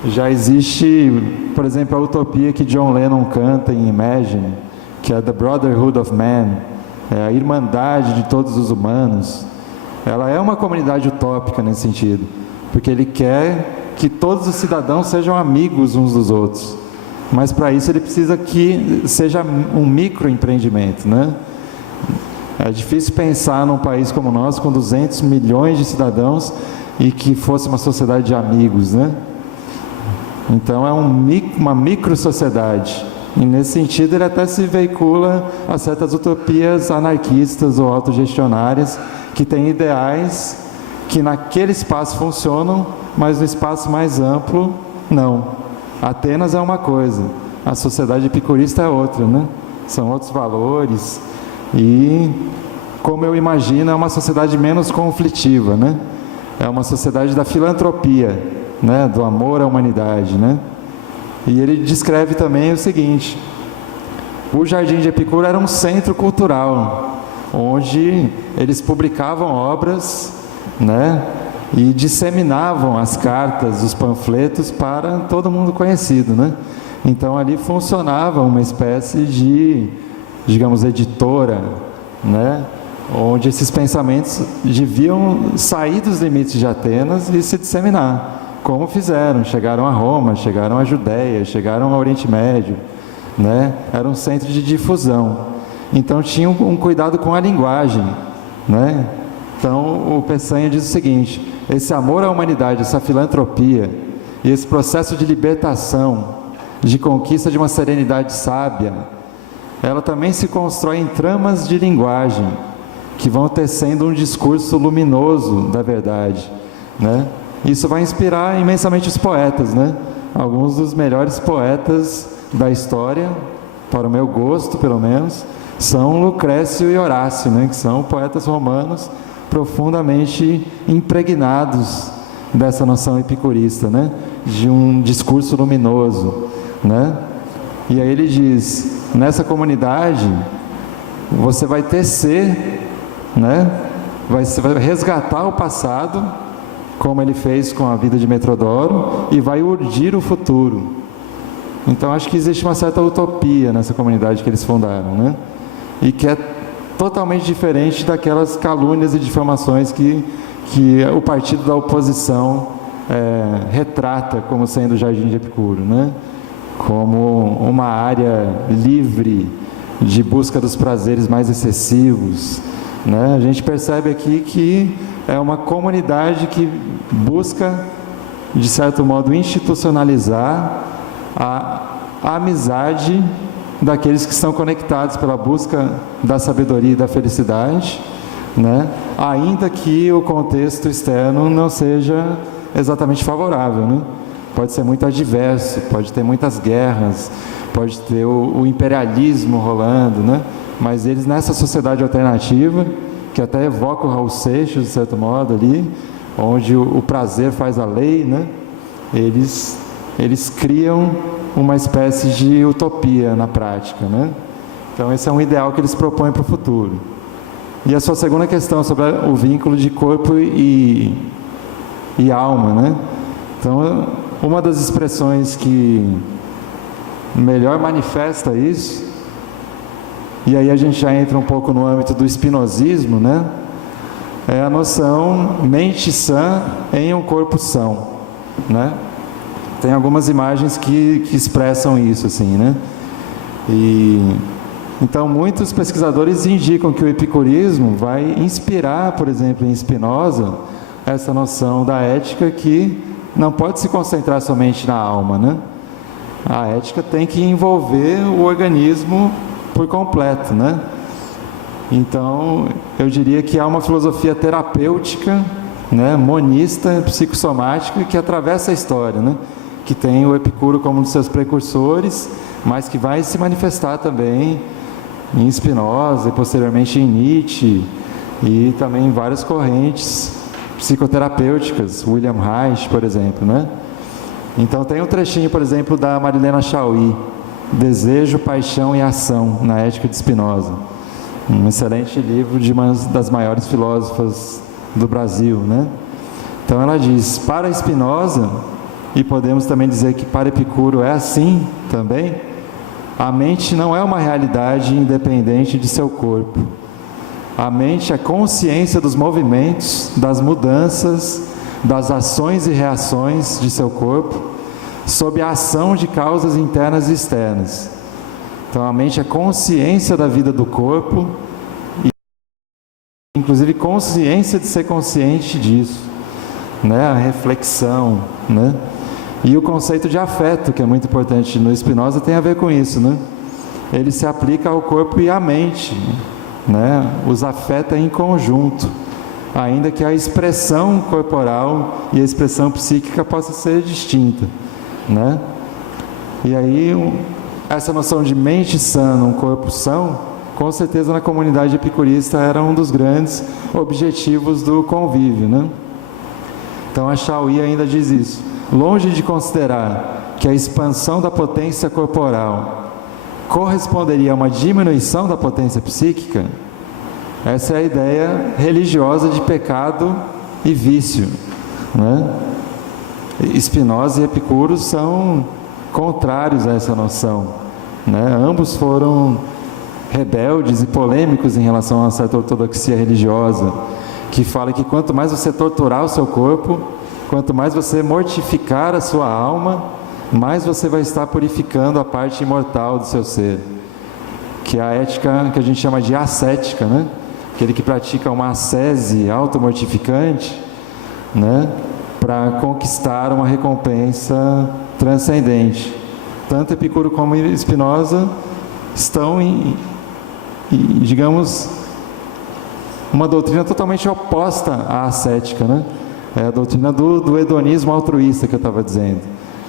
Já existe, por exemplo, a utopia que John Lennon canta em Imagine, que é The Brotherhood of Man, é a irmandade de todos os humanos. Ela é uma comunidade utópica nesse sentido, porque ele quer que todos os cidadãos sejam amigos uns dos outros. Mas para isso ele precisa que seja um microempreendimento, né? É difícil pensar num país como o nosso, com 200 milhões de cidadãos, e que fosse uma sociedade de amigos, né? Então é uma micro-sociedade. E nesse sentido ele até se veicula a certas utopias anarquistas ou autogestionárias, que têm ideais que naquele espaço funcionam, mas no espaço mais amplo, não. Atenas é uma coisa, a sociedade epicurista é outra, né? São outros valores. E, como eu imagino, é uma sociedade menos conflitiva, né? É uma sociedade da filantropia, né? Do amor à humanidade, né? E ele descreve também o seguinte: o Jardim de Epicuro era um centro cultural, onde eles publicavam obras, né? E disseminavam as cartas, os panfletos para todo mundo conhecido, né? Então ali funcionava uma espécie de, digamos, editora, né? Onde esses pensamentos deviam sair dos limites de Atenas e se disseminar, como fizeram, chegaram a Roma, chegaram à Judéia, chegaram ao Oriente Médio, né? Era um centro de difusão. Então tinha um cuidado com a linguagem, né? Então o Peçanha diz o seguinte: esse amor à humanidade, essa filantropia e esse processo de libertação, de conquista de uma serenidade sábia, ela também se constrói em tramas de linguagem que vão tecendo um discurso luminoso da verdade, né? Isso vai inspirar imensamente os poetas, né? Alguns dos melhores poetas da história, para o meu gosto pelo menos, são Lucrécio e Horácio, né? Que são poetas romanos profundamente impregnados dessa noção epicurista, né? De um discurso luminoso, né? E aí ele diz: nessa comunidade você vai tecer, né? Você vai resgatar o passado, como ele fez com a vida de Metrodoro, e vai urdir o futuro. Então acho que existe uma certa utopia nessa comunidade que eles fundaram, né? E que é totalmente diferente daquelas calúnias e difamações que o partido da oposição retrata como sendo o Jardim de Epicuro, né? Como uma área livre de busca dos prazeres mais excessivos, né? A gente percebe aqui que é uma comunidade que busca, de certo modo, institucionalizar a amizade daqueles que estão conectados pela busca da sabedoria e da felicidade, né? Ainda que o contexto externo não seja exatamente favorável, né? Pode ser muito adverso, pode ter muitas guerras, pode ter o imperialismo rolando, né? Mas eles, nessa sociedade alternativa, que até evoca o Raul Seixas, de certo modo, ali, onde o prazer faz a lei, né? Eles criam uma espécie de utopia na prática, né? Então esse é um ideal que eles propõem para o futuro. E a sua segunda questão sobre o vínculo de corpo e alma, né? Então uma das expressões que melhor manifesta isso, e aí a gente já entra um pouco no âmbito do espinosismo, né? É a noção mente sã em um corpo são, né? Tem algumas imagens que expressam isso, assim, né? E então muitos pesquisadores indicam que o epicurismo vai inspirar, por exemplo, em Spinoza, essa noção da ética que não pode se concentrar somente na alma, né? A ética tem que envolver o organismo por completo, né? Então, eu diria que há uma filosofia terapêutica, né, monista, psicossomática, que atravessa a história, né? Que tem o Epicuro como um dos seus precursores, mas que vai se manifestar também em Spinoza e posteriormente em Nietzsche, e também em várias correntes psicoterapêuticas, William Reich, por exemplo, né? Então tem um trechinho, por exemplo, da Marilena Chauí, Desejo, Paixão e Ação, na Ética de Spinoza. Um excelente livro de uma das maiores filósofas do Brasil, né? Então ela diz, para Spinoza, e podemos também dizer que para Epicuro é assim também, a mente não é uma realidade independente de seu corpo. A mente é consciência dos movimentos, das mudanças, das ações e reações de seu corpo, sob a ação de causas internas e externas. Então a mente é consciência da vida do corpo, e inclusive consciência de ser consciente disso, né? A reflexão, né? E o conceito de afeto, que é muito importante no Spinoza, tem a ver com isso, né? Ele se aplica ao corpo e à mente, né? Os afeta em conjunto, ainda que a expressão corporal e a expressão psíquica possa ser distinta, né? E aí, essa noção de mente sã, um corpo são, com certeza na comunidade epicurista era um dos grandes objetivos do convívio, né? Então a Shaui ainda diz isso. Longe de considerar que a expansão da potência corporal corresponderia a uma diminuição da potência psíquica, essa é a ideia religiosa de pecado e vício, né? Spinoza e Epicuro são contrários a essa noção, né? Ambos foram rebeldes e polêmicos em relação a uma certa ortodoxia religiosa, que fala que quanto mais você torturar o seu corpo, quanto mais você mortificar a sua alma, mais você vai estar purificando a parte imortal do seu ser. Que é a ética que a gente chama de ascética, né? Aquele que pratica uma ascese automortificante, né? Para conquistar uma recompensa transcendente. Tanto Epicuro como Spinoza estão digamos, uma doutrina totalmente oposta à ascética, né? É a doutrina do hedonismo altruísta que eu estava dizendo,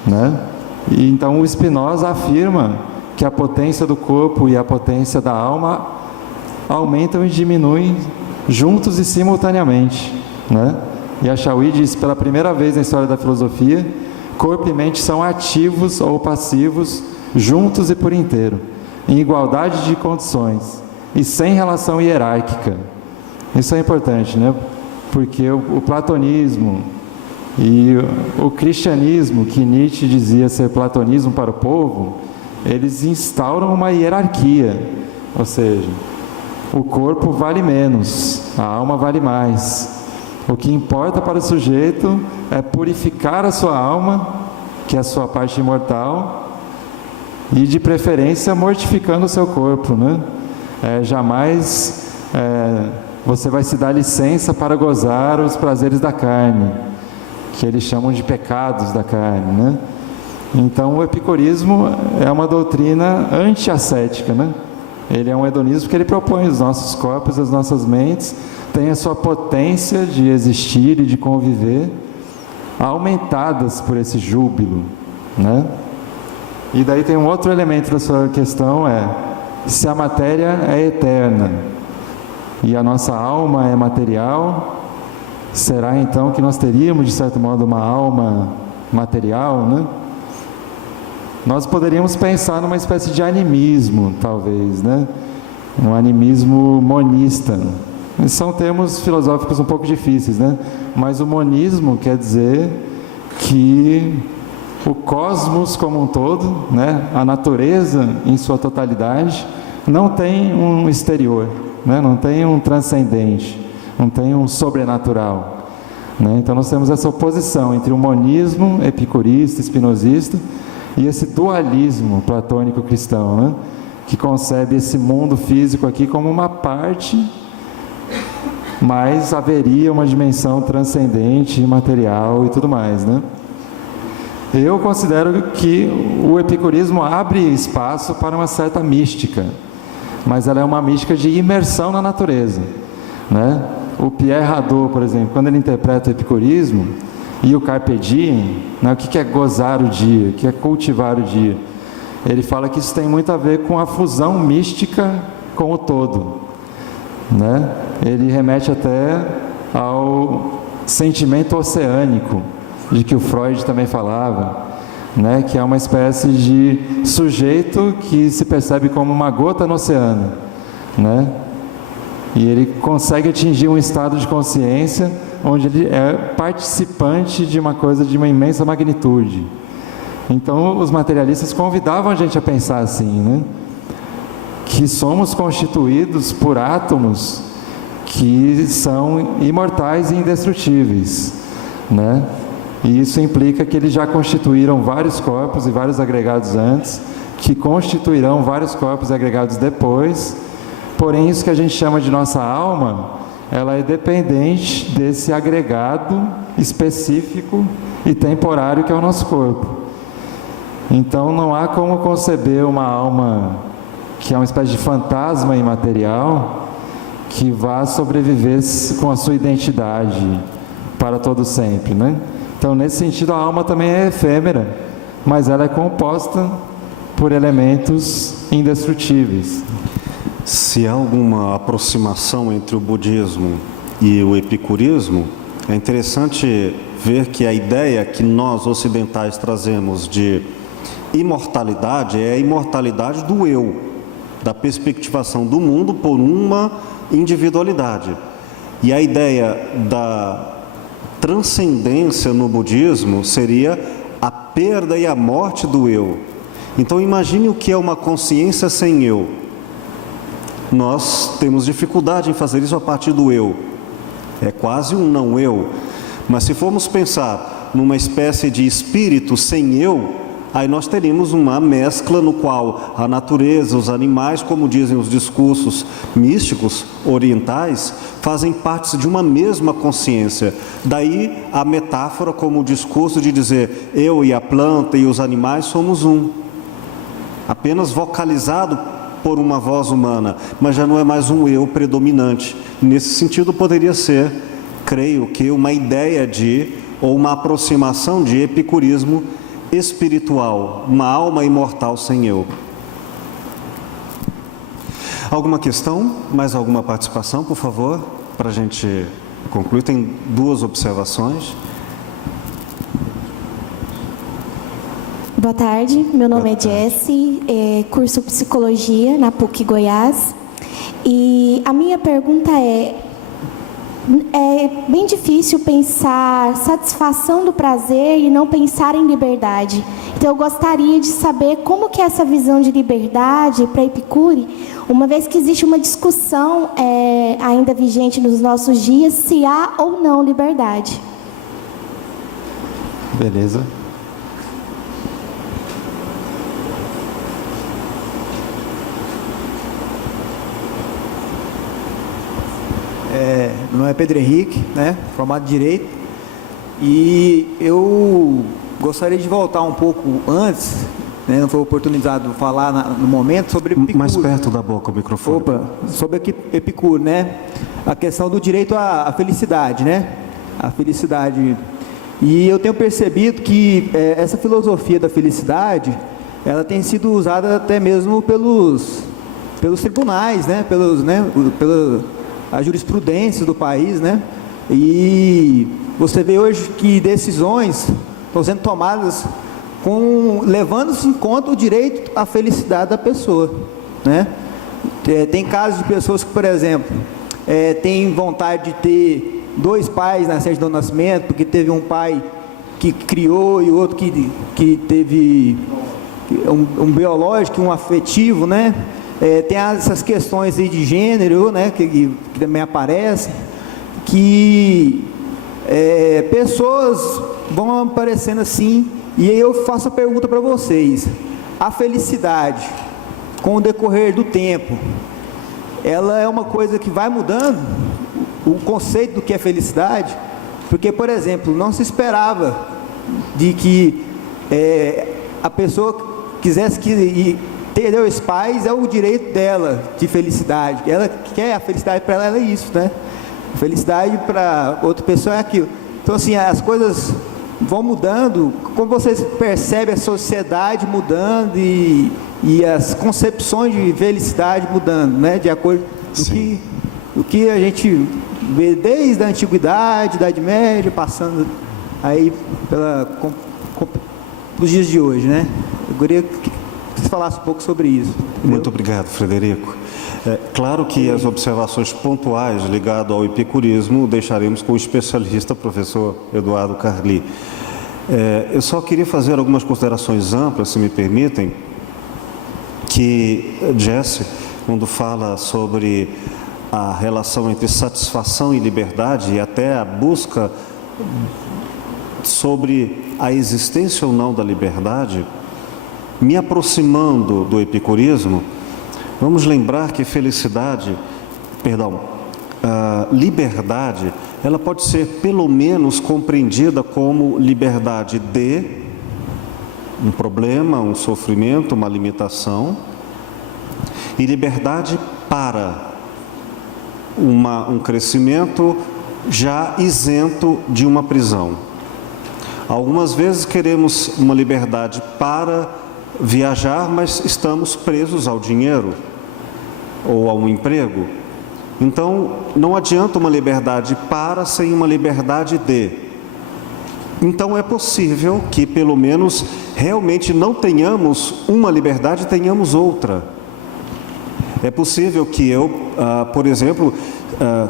né? E então o Spinoza afirma que a potência do corpo e a potência da alma aumentam e diminuem juntos e simultaneamente, né? E a Shaui diz, pela primeira vez na história da filosofia, corpo e mente são ativos ou passivos, juntos e por inteiro, em igualdade de condições e sem relação hierárquica. Isso é importante, né? Porque o platonismo e o cristianismo, que Nietzsche dizia ser platonismo para o povo, eles instauram uma hierarquia, ou seja, o corpo vale menos, a alma vale mais. O que importa para o sujeito é purificar a sua alma, que é a sua parte imortal, e de preferência mortificando o seu corpo, né? Jamais você vai se dar licença para gozar os prazeres da carne, que eles chamam de pecados da carne, né? Então o epicurismo é uma doutrina anti-ascética, né? Ele é um hedonismo que ele propõe os nossos corpos, as nossas mentes têm a sua potência de existir e de conviver aumentadas por esse júbilo, né? E daí tem um outro elemento da sua questão, se a matéria é eterna e a nossa alma é material, será então que nós teríamos, de certo modo, uma alma material, né? Nós poderíamos pensar numa espécie de animismo, talvez, né? Um animismo monista. São termos filosóficos um pouco difíceis, né? Mas o monismo quer dizer que o cosmos como um todo, né? A natureza em sua totalidade, não tem um exterior, né? Não tem um transcendente, não tem um sobrenatural, né? Então nós temos essa oposição entre o monismo epicurista, espinosista, e esse dualismo platônico cristão, né? Que concebe esse mundo físico aqui como uma parte, mas haveria uma dimensão transcendente, imaterial e tudo mais, né? Eu considero que o epicurismo abre espaço para uma certa mística, mas ela é uma mística de imersão na natureza, né? O Pierre Hadot, por exemplo, quando ele interpreta o epicurismo e o Carpe Diem, né, o que é gozar o dia, o que é cultivar o dia, ele fala que isso tem muito a ver com a fusão mística com o todo, né? Ele remete até ao sentimento oceânico, de que o Freud também falava, né? Que é uma espécie de sujeito que se percebe como uma gota no oceano, né? E ele consegue atingir um estado de consciência onde ele é participante de uma coisa de uma imensa magnitude. Então, os materialistas convidavam a gente a pensar assim, né? Que somos constituídos por átomos que são imortais e indestrutíveis, né? E isso implica que eles já constituíram vários corpos e vários agregados antes, que constituirão vários corpos e agregados depois. Porém, isso que a gente chama de nossa alma, ela é dependente desse agregado específico e temporário que é o nosso corpo. Então, não há como conceber uma alma que é uma espécie de fantasma imaterial que vá sobreviver com a sua identidade para todo sempre, né? Então, nesse sentido, a alma também é efêmera, mas ela é composta por elementos indestrutíveis. Se há alguma aproximação entre o budismo e o epicurismo, é interessante ver que a ideia que nós ocidentais trazemos de imortalidade é a imortalidade do eu, da perspectivação do mundo por uma individualidade. E a ideia da transcendência no budismo seria a perda e a morte do eu. Então imagine o que é uma consciência sem eu. Nós temos dificuldade em fazer isso a partir do eu. É quase um não eu. Mas se formos pensar numa espécie de espírito sem eu, aí nós teríamos uma mescla no qual a natureza, os animais, como dizem os discursos místicos orientais, fazem parte de uma mesma consciência. Daí a metáfora como o discurso de dizer eu e a planta e os animais somos um. Apenas vocalizado por uma voz humana, mas já não é mais um eu predominante. Nesse sentido poderia ser, creio que, uma ideia de, ou uma aproximação de epicurismo espiritual, uma alma imortal sem eu. Alguma questão? Mais alguma participação, por favor? Para a gente concluir, tem duas observações. Boa tarde, meu nome é Jessie, curso Psicologia na PUC Goiás. E a minha pergunta é bem difícil pensar satisfação do prazer e não pensar em liberdade. Então eu gostaria de saber como que é essa visão de liberdade para Epicure, uma vez que existe uma discussão ainda vigente nos nossos dias, se há ou não liberdade. Beleza. Meu nome é Pedro Henrique, né, formado em Direito, e eu gostaria de voltar um pouco antes, né, não foi oportunizado de falar no momento, sobre Epicuro. Mais perto da boca o microfone. Opa, sobre Epicuro, né, a questão do direito à felicidade, né, a felicidade. E eu tenho percebido que essa filosofia da felicidade, ela tem sido usada até mesmo pelos tribunais, né, pela a jurisprudência do país, né? E você vê hoje que decisões estão sendo tomadas levando-se em conta o direito à felicidade da pessoa, né? Tem casos de pessoas que, por exemplo, têm vontade de ter dois pais na certidão de nascimento, porque teve um pai que criou e outro que teve um biológico e um afetivo, né? Tem essas questões aí de gênero, né, que também aparecem, que pessoas vão aparecendo assim, e aí eu faço a pergunta para vocês: a felicidade, com o decorrer do tempo, ela é uma coisa que vai mudando o conceito do que é felicidade? Porque, por exemplo, não se esperava de que a pessoa quisesse ter dois pais, é o direito dela de felicidade. Ela quer a felicidade, para ela é isso, né? A felicidade para outra pessoa é aquilo. Então, assim, as coisas vão mudando. Como vocês percebem a sociedade mudando e as concepções de felicidade mudando, né? De acordo com o que a gente vê desde a antiguidade, Idade Média, passando aí pelos dias de hoje, né? Eu queria que você falasse um pouco sobre isso. Entendeu? Muito obrigado, Frederico. Claro que as observações pontuais ligadas ao epicurismo deixaremos com o especialista, professor Eduardo Carli. Eu só queria fazer algumas considerações amplas, se me permitem, que Jesse, quando fala sobre a relação entre satisfação e liberdade e até a busca sobre a existência ou não da liberdade, me aproximando do epicurismo, vamos lembrar que liberdade, ela pode ser pelo menos compreendida como liberdade de um problema, um sofrimento, uma limitação, e liberdade para um crescimento já isento de uma prisão. Algumas vezes queremos uma liberdade para viajar, mas estamos presos ao dinheiro ou a um emprego. Então, não adianta uma liberdade para sem uma liberdade de. Então, é possível que, pelo menos, realmente não tenhamos uma liberdade e tenhamos outra. É possível que eu, por exemplo,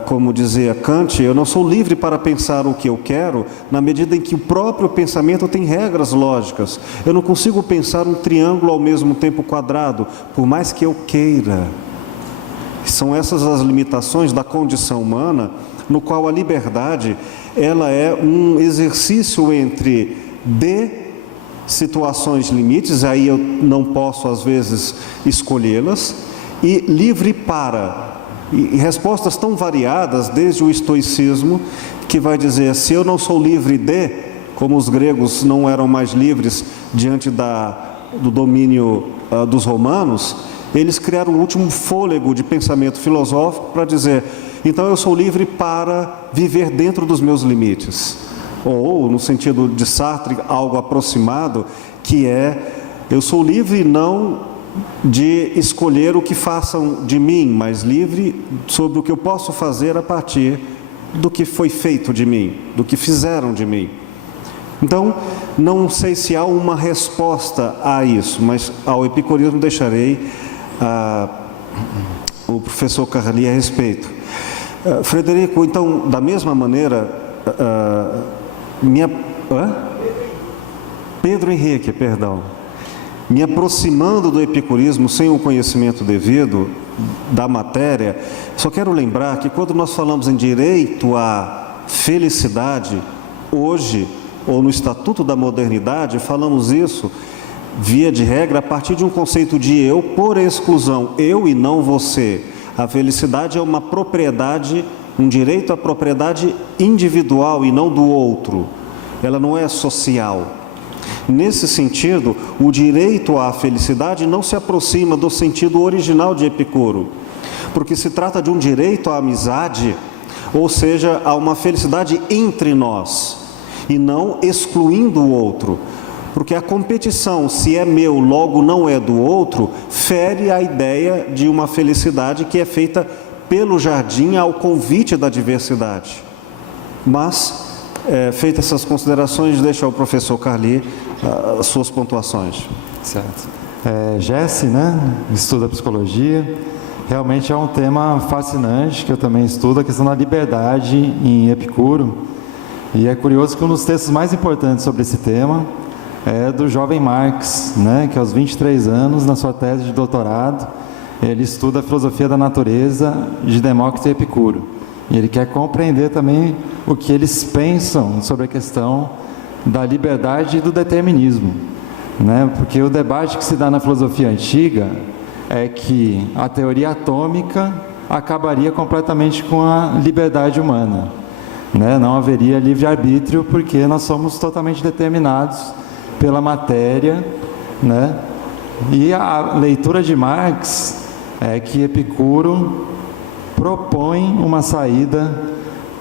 como dizia Kant, eu não sou livre para pensar o que eu quero, na medida em que o próprio pensamento tem regras lógicas. Eu não consigo pensar um triângulo ao mesmo tempo quadrado, por mais que eu queira. São essas as limitações da condição humana, no qual a liberdade, ela é um exercício entre situações limites, aí eu não posso às vezes escolhê-las, e livre para. E respostas tão variadas, desde o estoicismo, que vai dizer, se eu não sou livre de, como os gregos não eram mais livres diante do domínio dos romanos, eles criaram um último fôlego de pensamento filosófico para dizer, então eu sou livre para viver dentro dos meus limites. Ou, no sentido de Sartre, algo aproximado, que é, eu sou livre não de escolher o que façam de mim, mas livre sobre o que eu posso fazer a partir do que foi feito de mim, do que fizeram de mim. Então, não sei se há uma resposta a isso, mas ao epicurismo deixarei o professor Carli a respeito. Frederico, então, da mesma maneira, Pedro Henrique, perdão. Me aproximando do epicurismo sem o conhecimento devido da matéria, só quero lembrar que quando nós falamos em direito à felicidade, hoje, ou no Estatuto da Modernidade, falamos isso, via de regra, a partir de um conceito de eu por exclusão, eu e não você. A felicidade é uma propriedade, um direito à propriedade individual e não do outro. Ela não é social. Nesse sentido, o direito à felicidade não se aproxima do sentido original de Epicuro, porque se trata de um direito à amizade, ou seja, a uma felicidade entre nós, e não excluindo o outro, porque a competição, se é meu, logo não é do outro, fere a ideia de uma felicidade que é feita pelo jardim ao convite da diversidade. Mas, feitas essas considerações, deixo ao professor Carli as suas pontuações. Certo. Jesse, estuda psicologia. Realmente é um tema fascinante, que eu também estudo, a questão da liberdade em Epicuro. E é curioso que um dos textos mais importantes sobre esse tema é do jovem Marx, que aos 23 anos, na sua tese de doutorado, ele estuda a filosofia da natureza de Demócrito e Epicuro. E ele quer compreender também o que eles pensam sobre a questão da liberdade e do determinismo, porque o debate que se dá na filosofia antiga é que a teoria atômica acabaria completamente com a liberdade humana, não haveria livre-arbítrio porque nós somos totalmente determinados pela matéria, e a leitura de Marx é que Epicuro propõe uma saída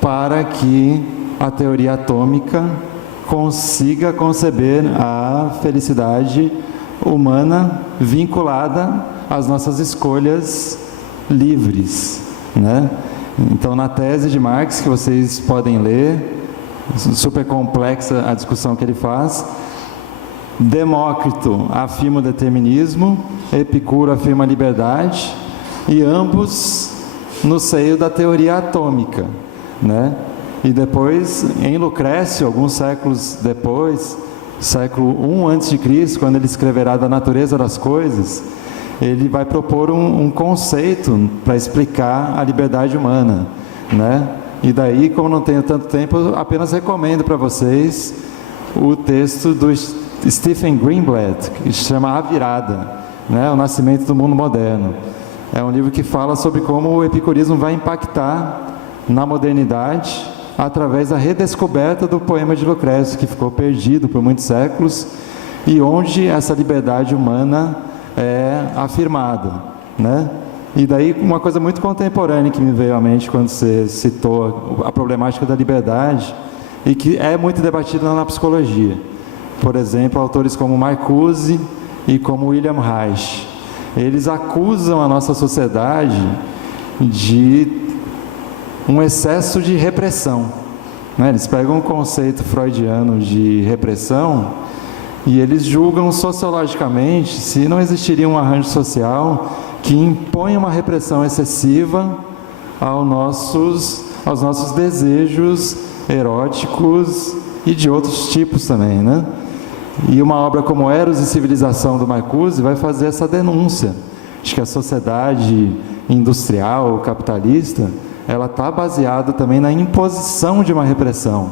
para que a teoria atômica consiga conceber a felicidade humana vinculada às nossas escolhas livres, Então, na tese de Marx, que vocês podem ler, super complexa a discussão que ele faz, Demócrito afirma o determinismo, Epicuro afirma a liberdade, e ambos no seio da teoria atômica, né? E depois, em Lucrécio, alguns séculos depois, século I a.C., quando ele escreverá da natureza das coisas, ele vai propor um conceito para explicar a liberdade humana, né? E daí, como não tenho tanto tempo, eu apenas recomendo para vocês o texto do Stephen Greenblatt, que se chama A Virada, né? O Nascimento do Mundo Moderno. É um livro que fala sobre como o epicurismo vai impactar na modernidade através da redescoberta do poema de Lucrécio, que ficou perdido por muitos séculos, e onde essa liberdade humana é afirmada, né? E daí uma coisa muito contemporânea que me veio à mente quando você citou a problemática da liberdade, e que é muito debatida na psicologia. Por exemplo, autores como Marcuse e como William Reich. Eles acusam a nossa sociedade de um excesso de repressão, né? Eles pegam um conceito freudiano de repressão e eles julgam sociologicamente se não existiria um arranjo social que impõe uma repressão excessiva aos nossos desejos eróticos e de outros tipos também, né? E uma obra como Eros e Civilização, do Marcuse, vai fazer essa denúncia de que a sociedade industrial, capitalista, ela está baseada também na imposição de uma repressão,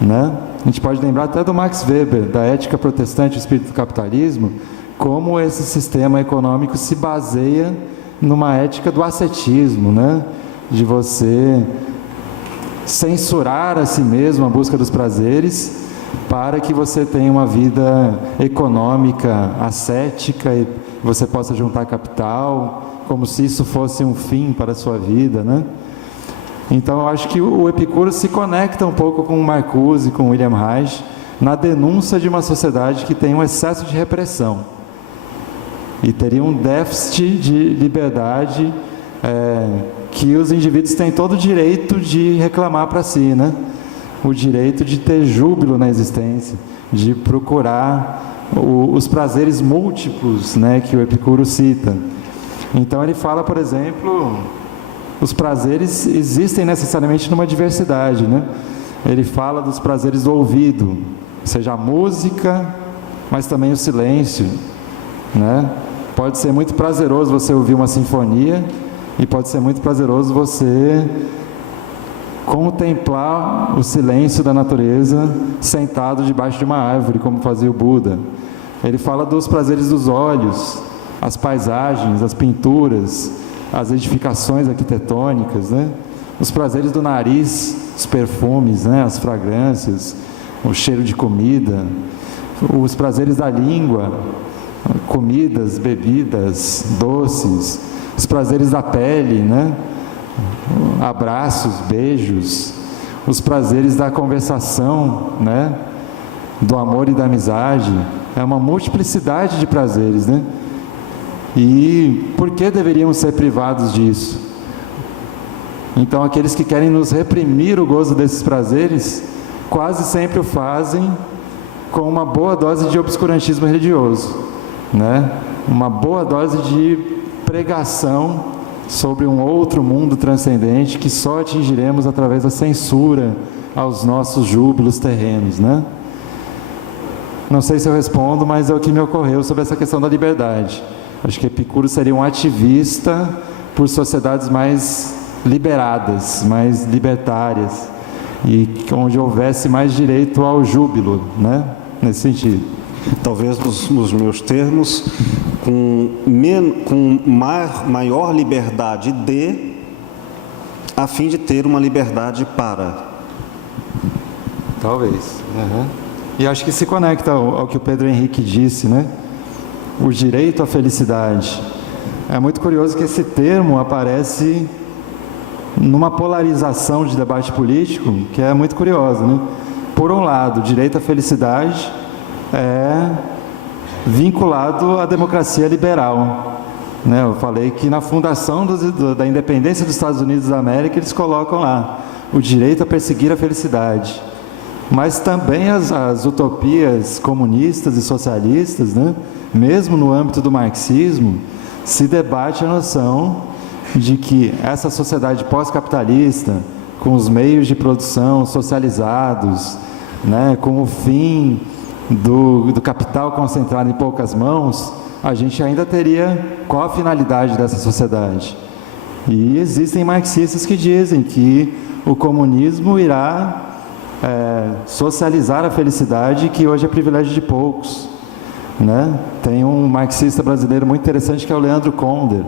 né? A gente pode lembrar até do Max Weber, da Ética Protestante e o Espírito do Capitalismo, como esse sistema econômico se baseia numa ética do ascetismo, né? De você censurar a si mesmo a busca dos prazeres para que você tenha uma vida econômica, ascética, e você possa juntar capital, como se isso fosse um fim para a sua vida, né? Então eu acho que o Epicuro se conecta um pouco com o Marcuse, com o William Reich, na denúncia de uma sociedade que tem um excesso de repressão e teria um déficit de liberdade que os indivíduos têm todo o direito de reclamar para si, né? O direito de ter júbilo na existência, de procurar os prazeres múltiplos, né, que o Epicuro cita. Então ele fala, por exemplo, os prazeres existem necessariamente numa diversidade, né? Ele fala dos prazeres do ouvido, seja a música, mas também o silêncio, né? Pode ser muito prazeroso você ouvir uma sinfonia e pode ser muito prazeroso você contemplar o silêncio da natureza sentado debaixo de uma árvore, como fazia o Buda. Ele fala dos prazeres dos olhos, as paisagens, as pinturas, as edificações arquitetônicas, né? Os prazeres do nariz, os perfumes, né? As fragrâncias, o cheiro de comida, os prazeres da língua, comidas, bebidas, doces, os prazeres da pele, né? Abraços, beijos, os prazeres da conversação, né? Do amor e da amizade. É uma multiplicidade de prazeres, né? E por que deveríamos ser privados disso? Então, aqueles que querem nos reprimir o gozo desses prazeres, quase sempre o fazem com uma boa dose de obscurantismo religioso, né? Uma boa dose de pregação sobre um outro mundo transcendente que só atingiremos através da censura aos nossos júbilos terrenos, né? Não sei se eu respondo, mas é o que me ocorreu sobre essa questão da liberdade. Acho que Epicuro seria um ativista por sociedades mais liberadas, mais libertárias, e onde houvesse mais direito ao júbilo, né? Nesse sentido. Talvez nos meus termos, com maior liberdade a fim de ter uma liberdade para. Talvez. Uhum. E acho que se conecta ao que o Pedro Henrique disse, né? O direito à felicidade. É muito curioso que esse termo aparece numa polarização de debate político que é muito curiosa, né? Por um lado, o direito à felicidade é vinculado à democracia liberal, né? Eu falei que na fundação da independência dos Estados Unidos da América eles colocam lá o direito a perseguir a felicidade. mas também as utopias comunistas e socialistas, né? Mesmo no âmbito do marxismo, se debate a noção de que essa sociedade pós-capitalista, com os meios de produção socializados, né? Com o fim do capital concentrado em poucas mãos, a gente ainda teria qual a finalidade dessa sociedade. E existem marxistas que dizem que o comunismo irá socializar a felicidade, que hoje é privilégio de poucos, né? Tem um marxista brasileiro muito interessante que é o Leandro Konder,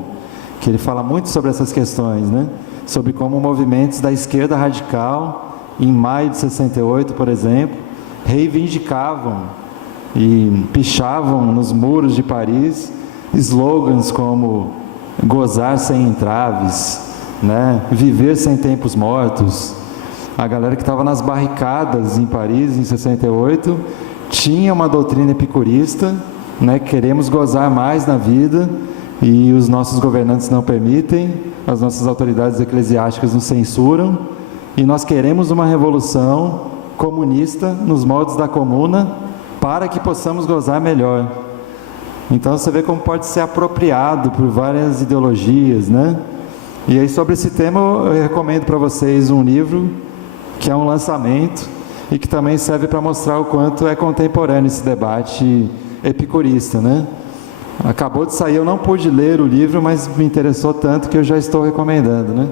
que ele fala muito sobre essas questões, né? Sobre como movimentos da esquerda radical, em maio de 68, por exemplo, reivindicavam e pichavam nos muros de Paris slogans como gozar sem entraves, né? Viver sem tempos mortos. A galera que estava nas barricadas em Paris em 68 tinha uma doutrina epicurista, né? Queremos gozar mais na vida e os nossos governantes não permitem, as nossas autoridades eclesiásticas nos censuram e nós queremos uma revolução comunista nos moldes da comuna para que possamos gozar melhor. Então você vê como pode ser apropriado por várias ideologias, né? E aí sobre esse tema eu recomendo para vocês um livro que é um lançamento e que também serve para mostrar o quanto é contemporâneo esse debate epicurista, né? Acabou de sair, eu não pude ler o livro, mas me interessou tanto que eu já estou recomendando, né?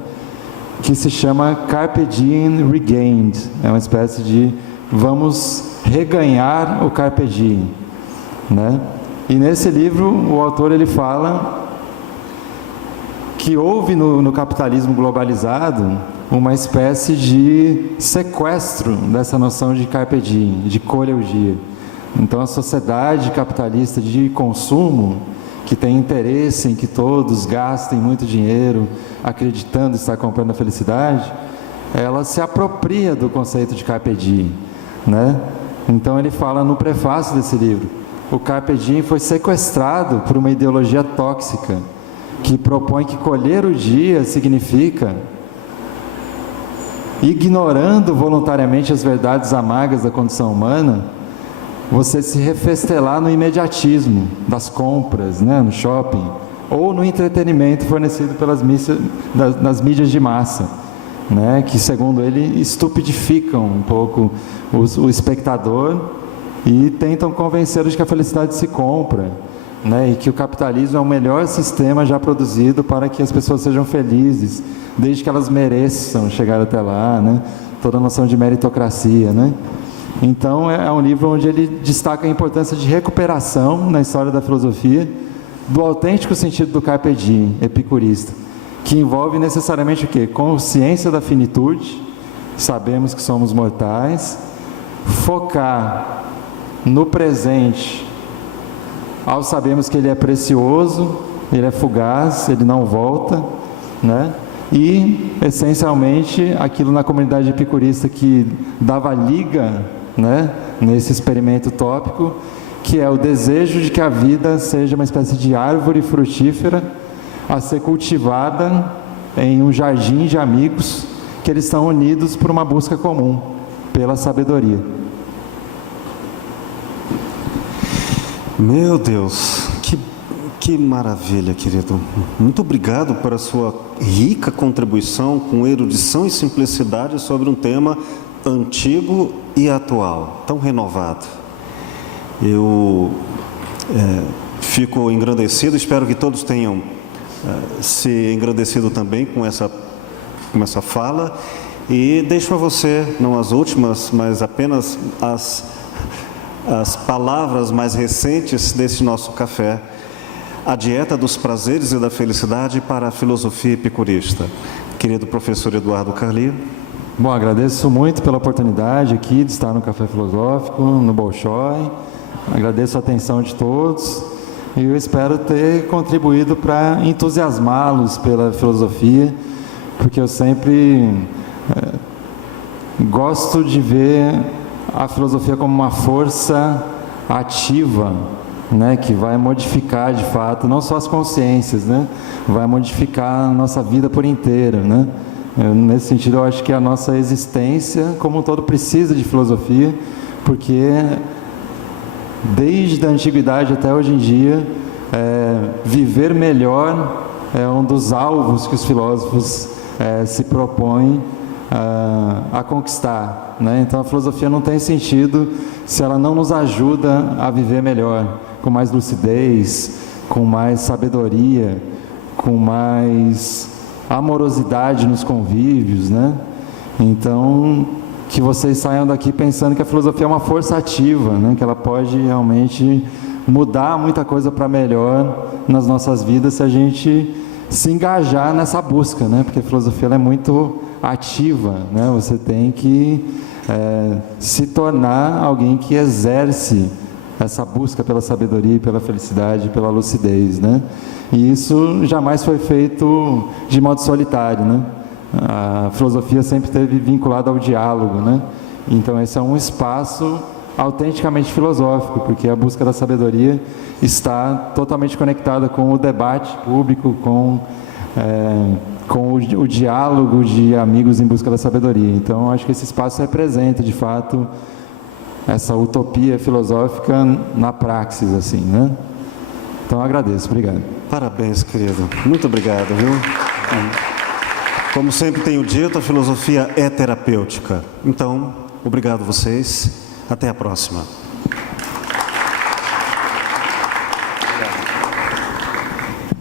Que se chama Carpe Diem Regained, é uma espécie de vamos reganhar o Carpe Diem, né? E nesse livro o autor ele fala que houve no capitalismo globalizado uma espécie de sequestro dessa noção de carpe diem, de colha o dia. Então a sociedade capitalista de consumo, que tem interesse em que todos gastem muito dinheiro, acreditando estar comprando a felicidade, ela se apropria do conceito de carpe diem, né? Então ele fala no prefácio desse livro, o carpe diem foi sequestrado por uma ideologia tóxica, que propõe que colher o dia significa, ignorando voluntariamente as verdades amargas da condição humana, você se refestelar no imediatismo das compras, né, no shopping, ou no entretenimento fornecido nas mídias de massa, né, que segundo ele estupidificam um pouco o espectador e tentam convencê-lo de que a felicidade se compra, né, e que o capitalismo é o melhor sistema já produzido para que as pessoas sejam felizes, desde que elas mereçam chegar até lá, né, toda a noção de meritocracia, né. Então é um livro onde ele destaca a importância de recuperação na história da filosofia do autêntico sentido do carpe diem epicurista, que envolve necessariamente o quê? Consciência da finitude, sabemos que somos mortais, focar no presente, ao sabemos que ele é precioso, ele é fugaz, ele não volta, né? E, essencialmente, aquilo na comunidade epicurista que dava liga, né, nesse experimento utópico, que é o desejo de que a vida seja uma espécie de árvore frutífera a ser cultivada em um jardim de amigos que eles estão unidos por uma busca comum, pela sabedoria. Meu Deus, que maravilha, querido. Muito obrigado por a sua rica contribuição com erudição e simplicidade sobre um tema antigo e atual, tão renovado. Eu fico engrandecido, espero que todos tenham se engrandecido também com essa fala, e deixo a você, não as últimas, mas apenas as palavras mais recentes desse nosso café, a dieta dos prazeres e da felicidade para a filosofia epicurista. Querido professor Eduardo Carli. Bom, agradeço muito pela oportunidade aqui de estar no Café Filosófico, no Bolshoi. Agradeço a atenção de todos e eu espero ter contribuído para entusiasmá-los pela filosofia, porque eu sempre gosto de ver a filosofia como uma força ativa, né, que vai modificar de fato não só as consciências, né, vai modificar a nossa vida por inteira, né, Nesse sentido, eu acho que a nossa existência, como um todo, precisa de filosofia, porque desde a antiguidade até hoje em dia, viver melhor é um dos alvos que os filósofos se propõem a conquistar, né? Então a filosofia não tem sentido se ela não nos ajuda a viver melhor, com mais lucidez, com mais sabedoria, com mais amorosidade nos convívios, né? Então, que vocês saiam daqui pensando que a filosofia é uma força ativa, né? Que ela pode realmente mudar muita coisa para melhor nas nossas vidas se a gente se engajar nessa busca, né? Porque a filosofia ela é muito ativa, né? Você tem que se tornar alguém que exerce essa busca pela sabedoria, pela felicidade, pela lucidez, né? E isso jamais foi feito de modo solitário, né? A filosofia sempre esteve vinculada ao diálogo, né? Então esse é um espaço autenticamente filosófico, porque a busca da sabedoria está totalmente conectada com o debate público, com o diálogo de amigos em busca da sabedoria. Então acho que esse espaço representa, de fato, essa utopia filosófica na praxis, assim, né? Então, agradeço. Obrigado. Parabéns, querido. Muito obrigado, viu? Como sempre tenho dito, a filosofia é terapêutica. Então, obrigado vocês. Até a próxima.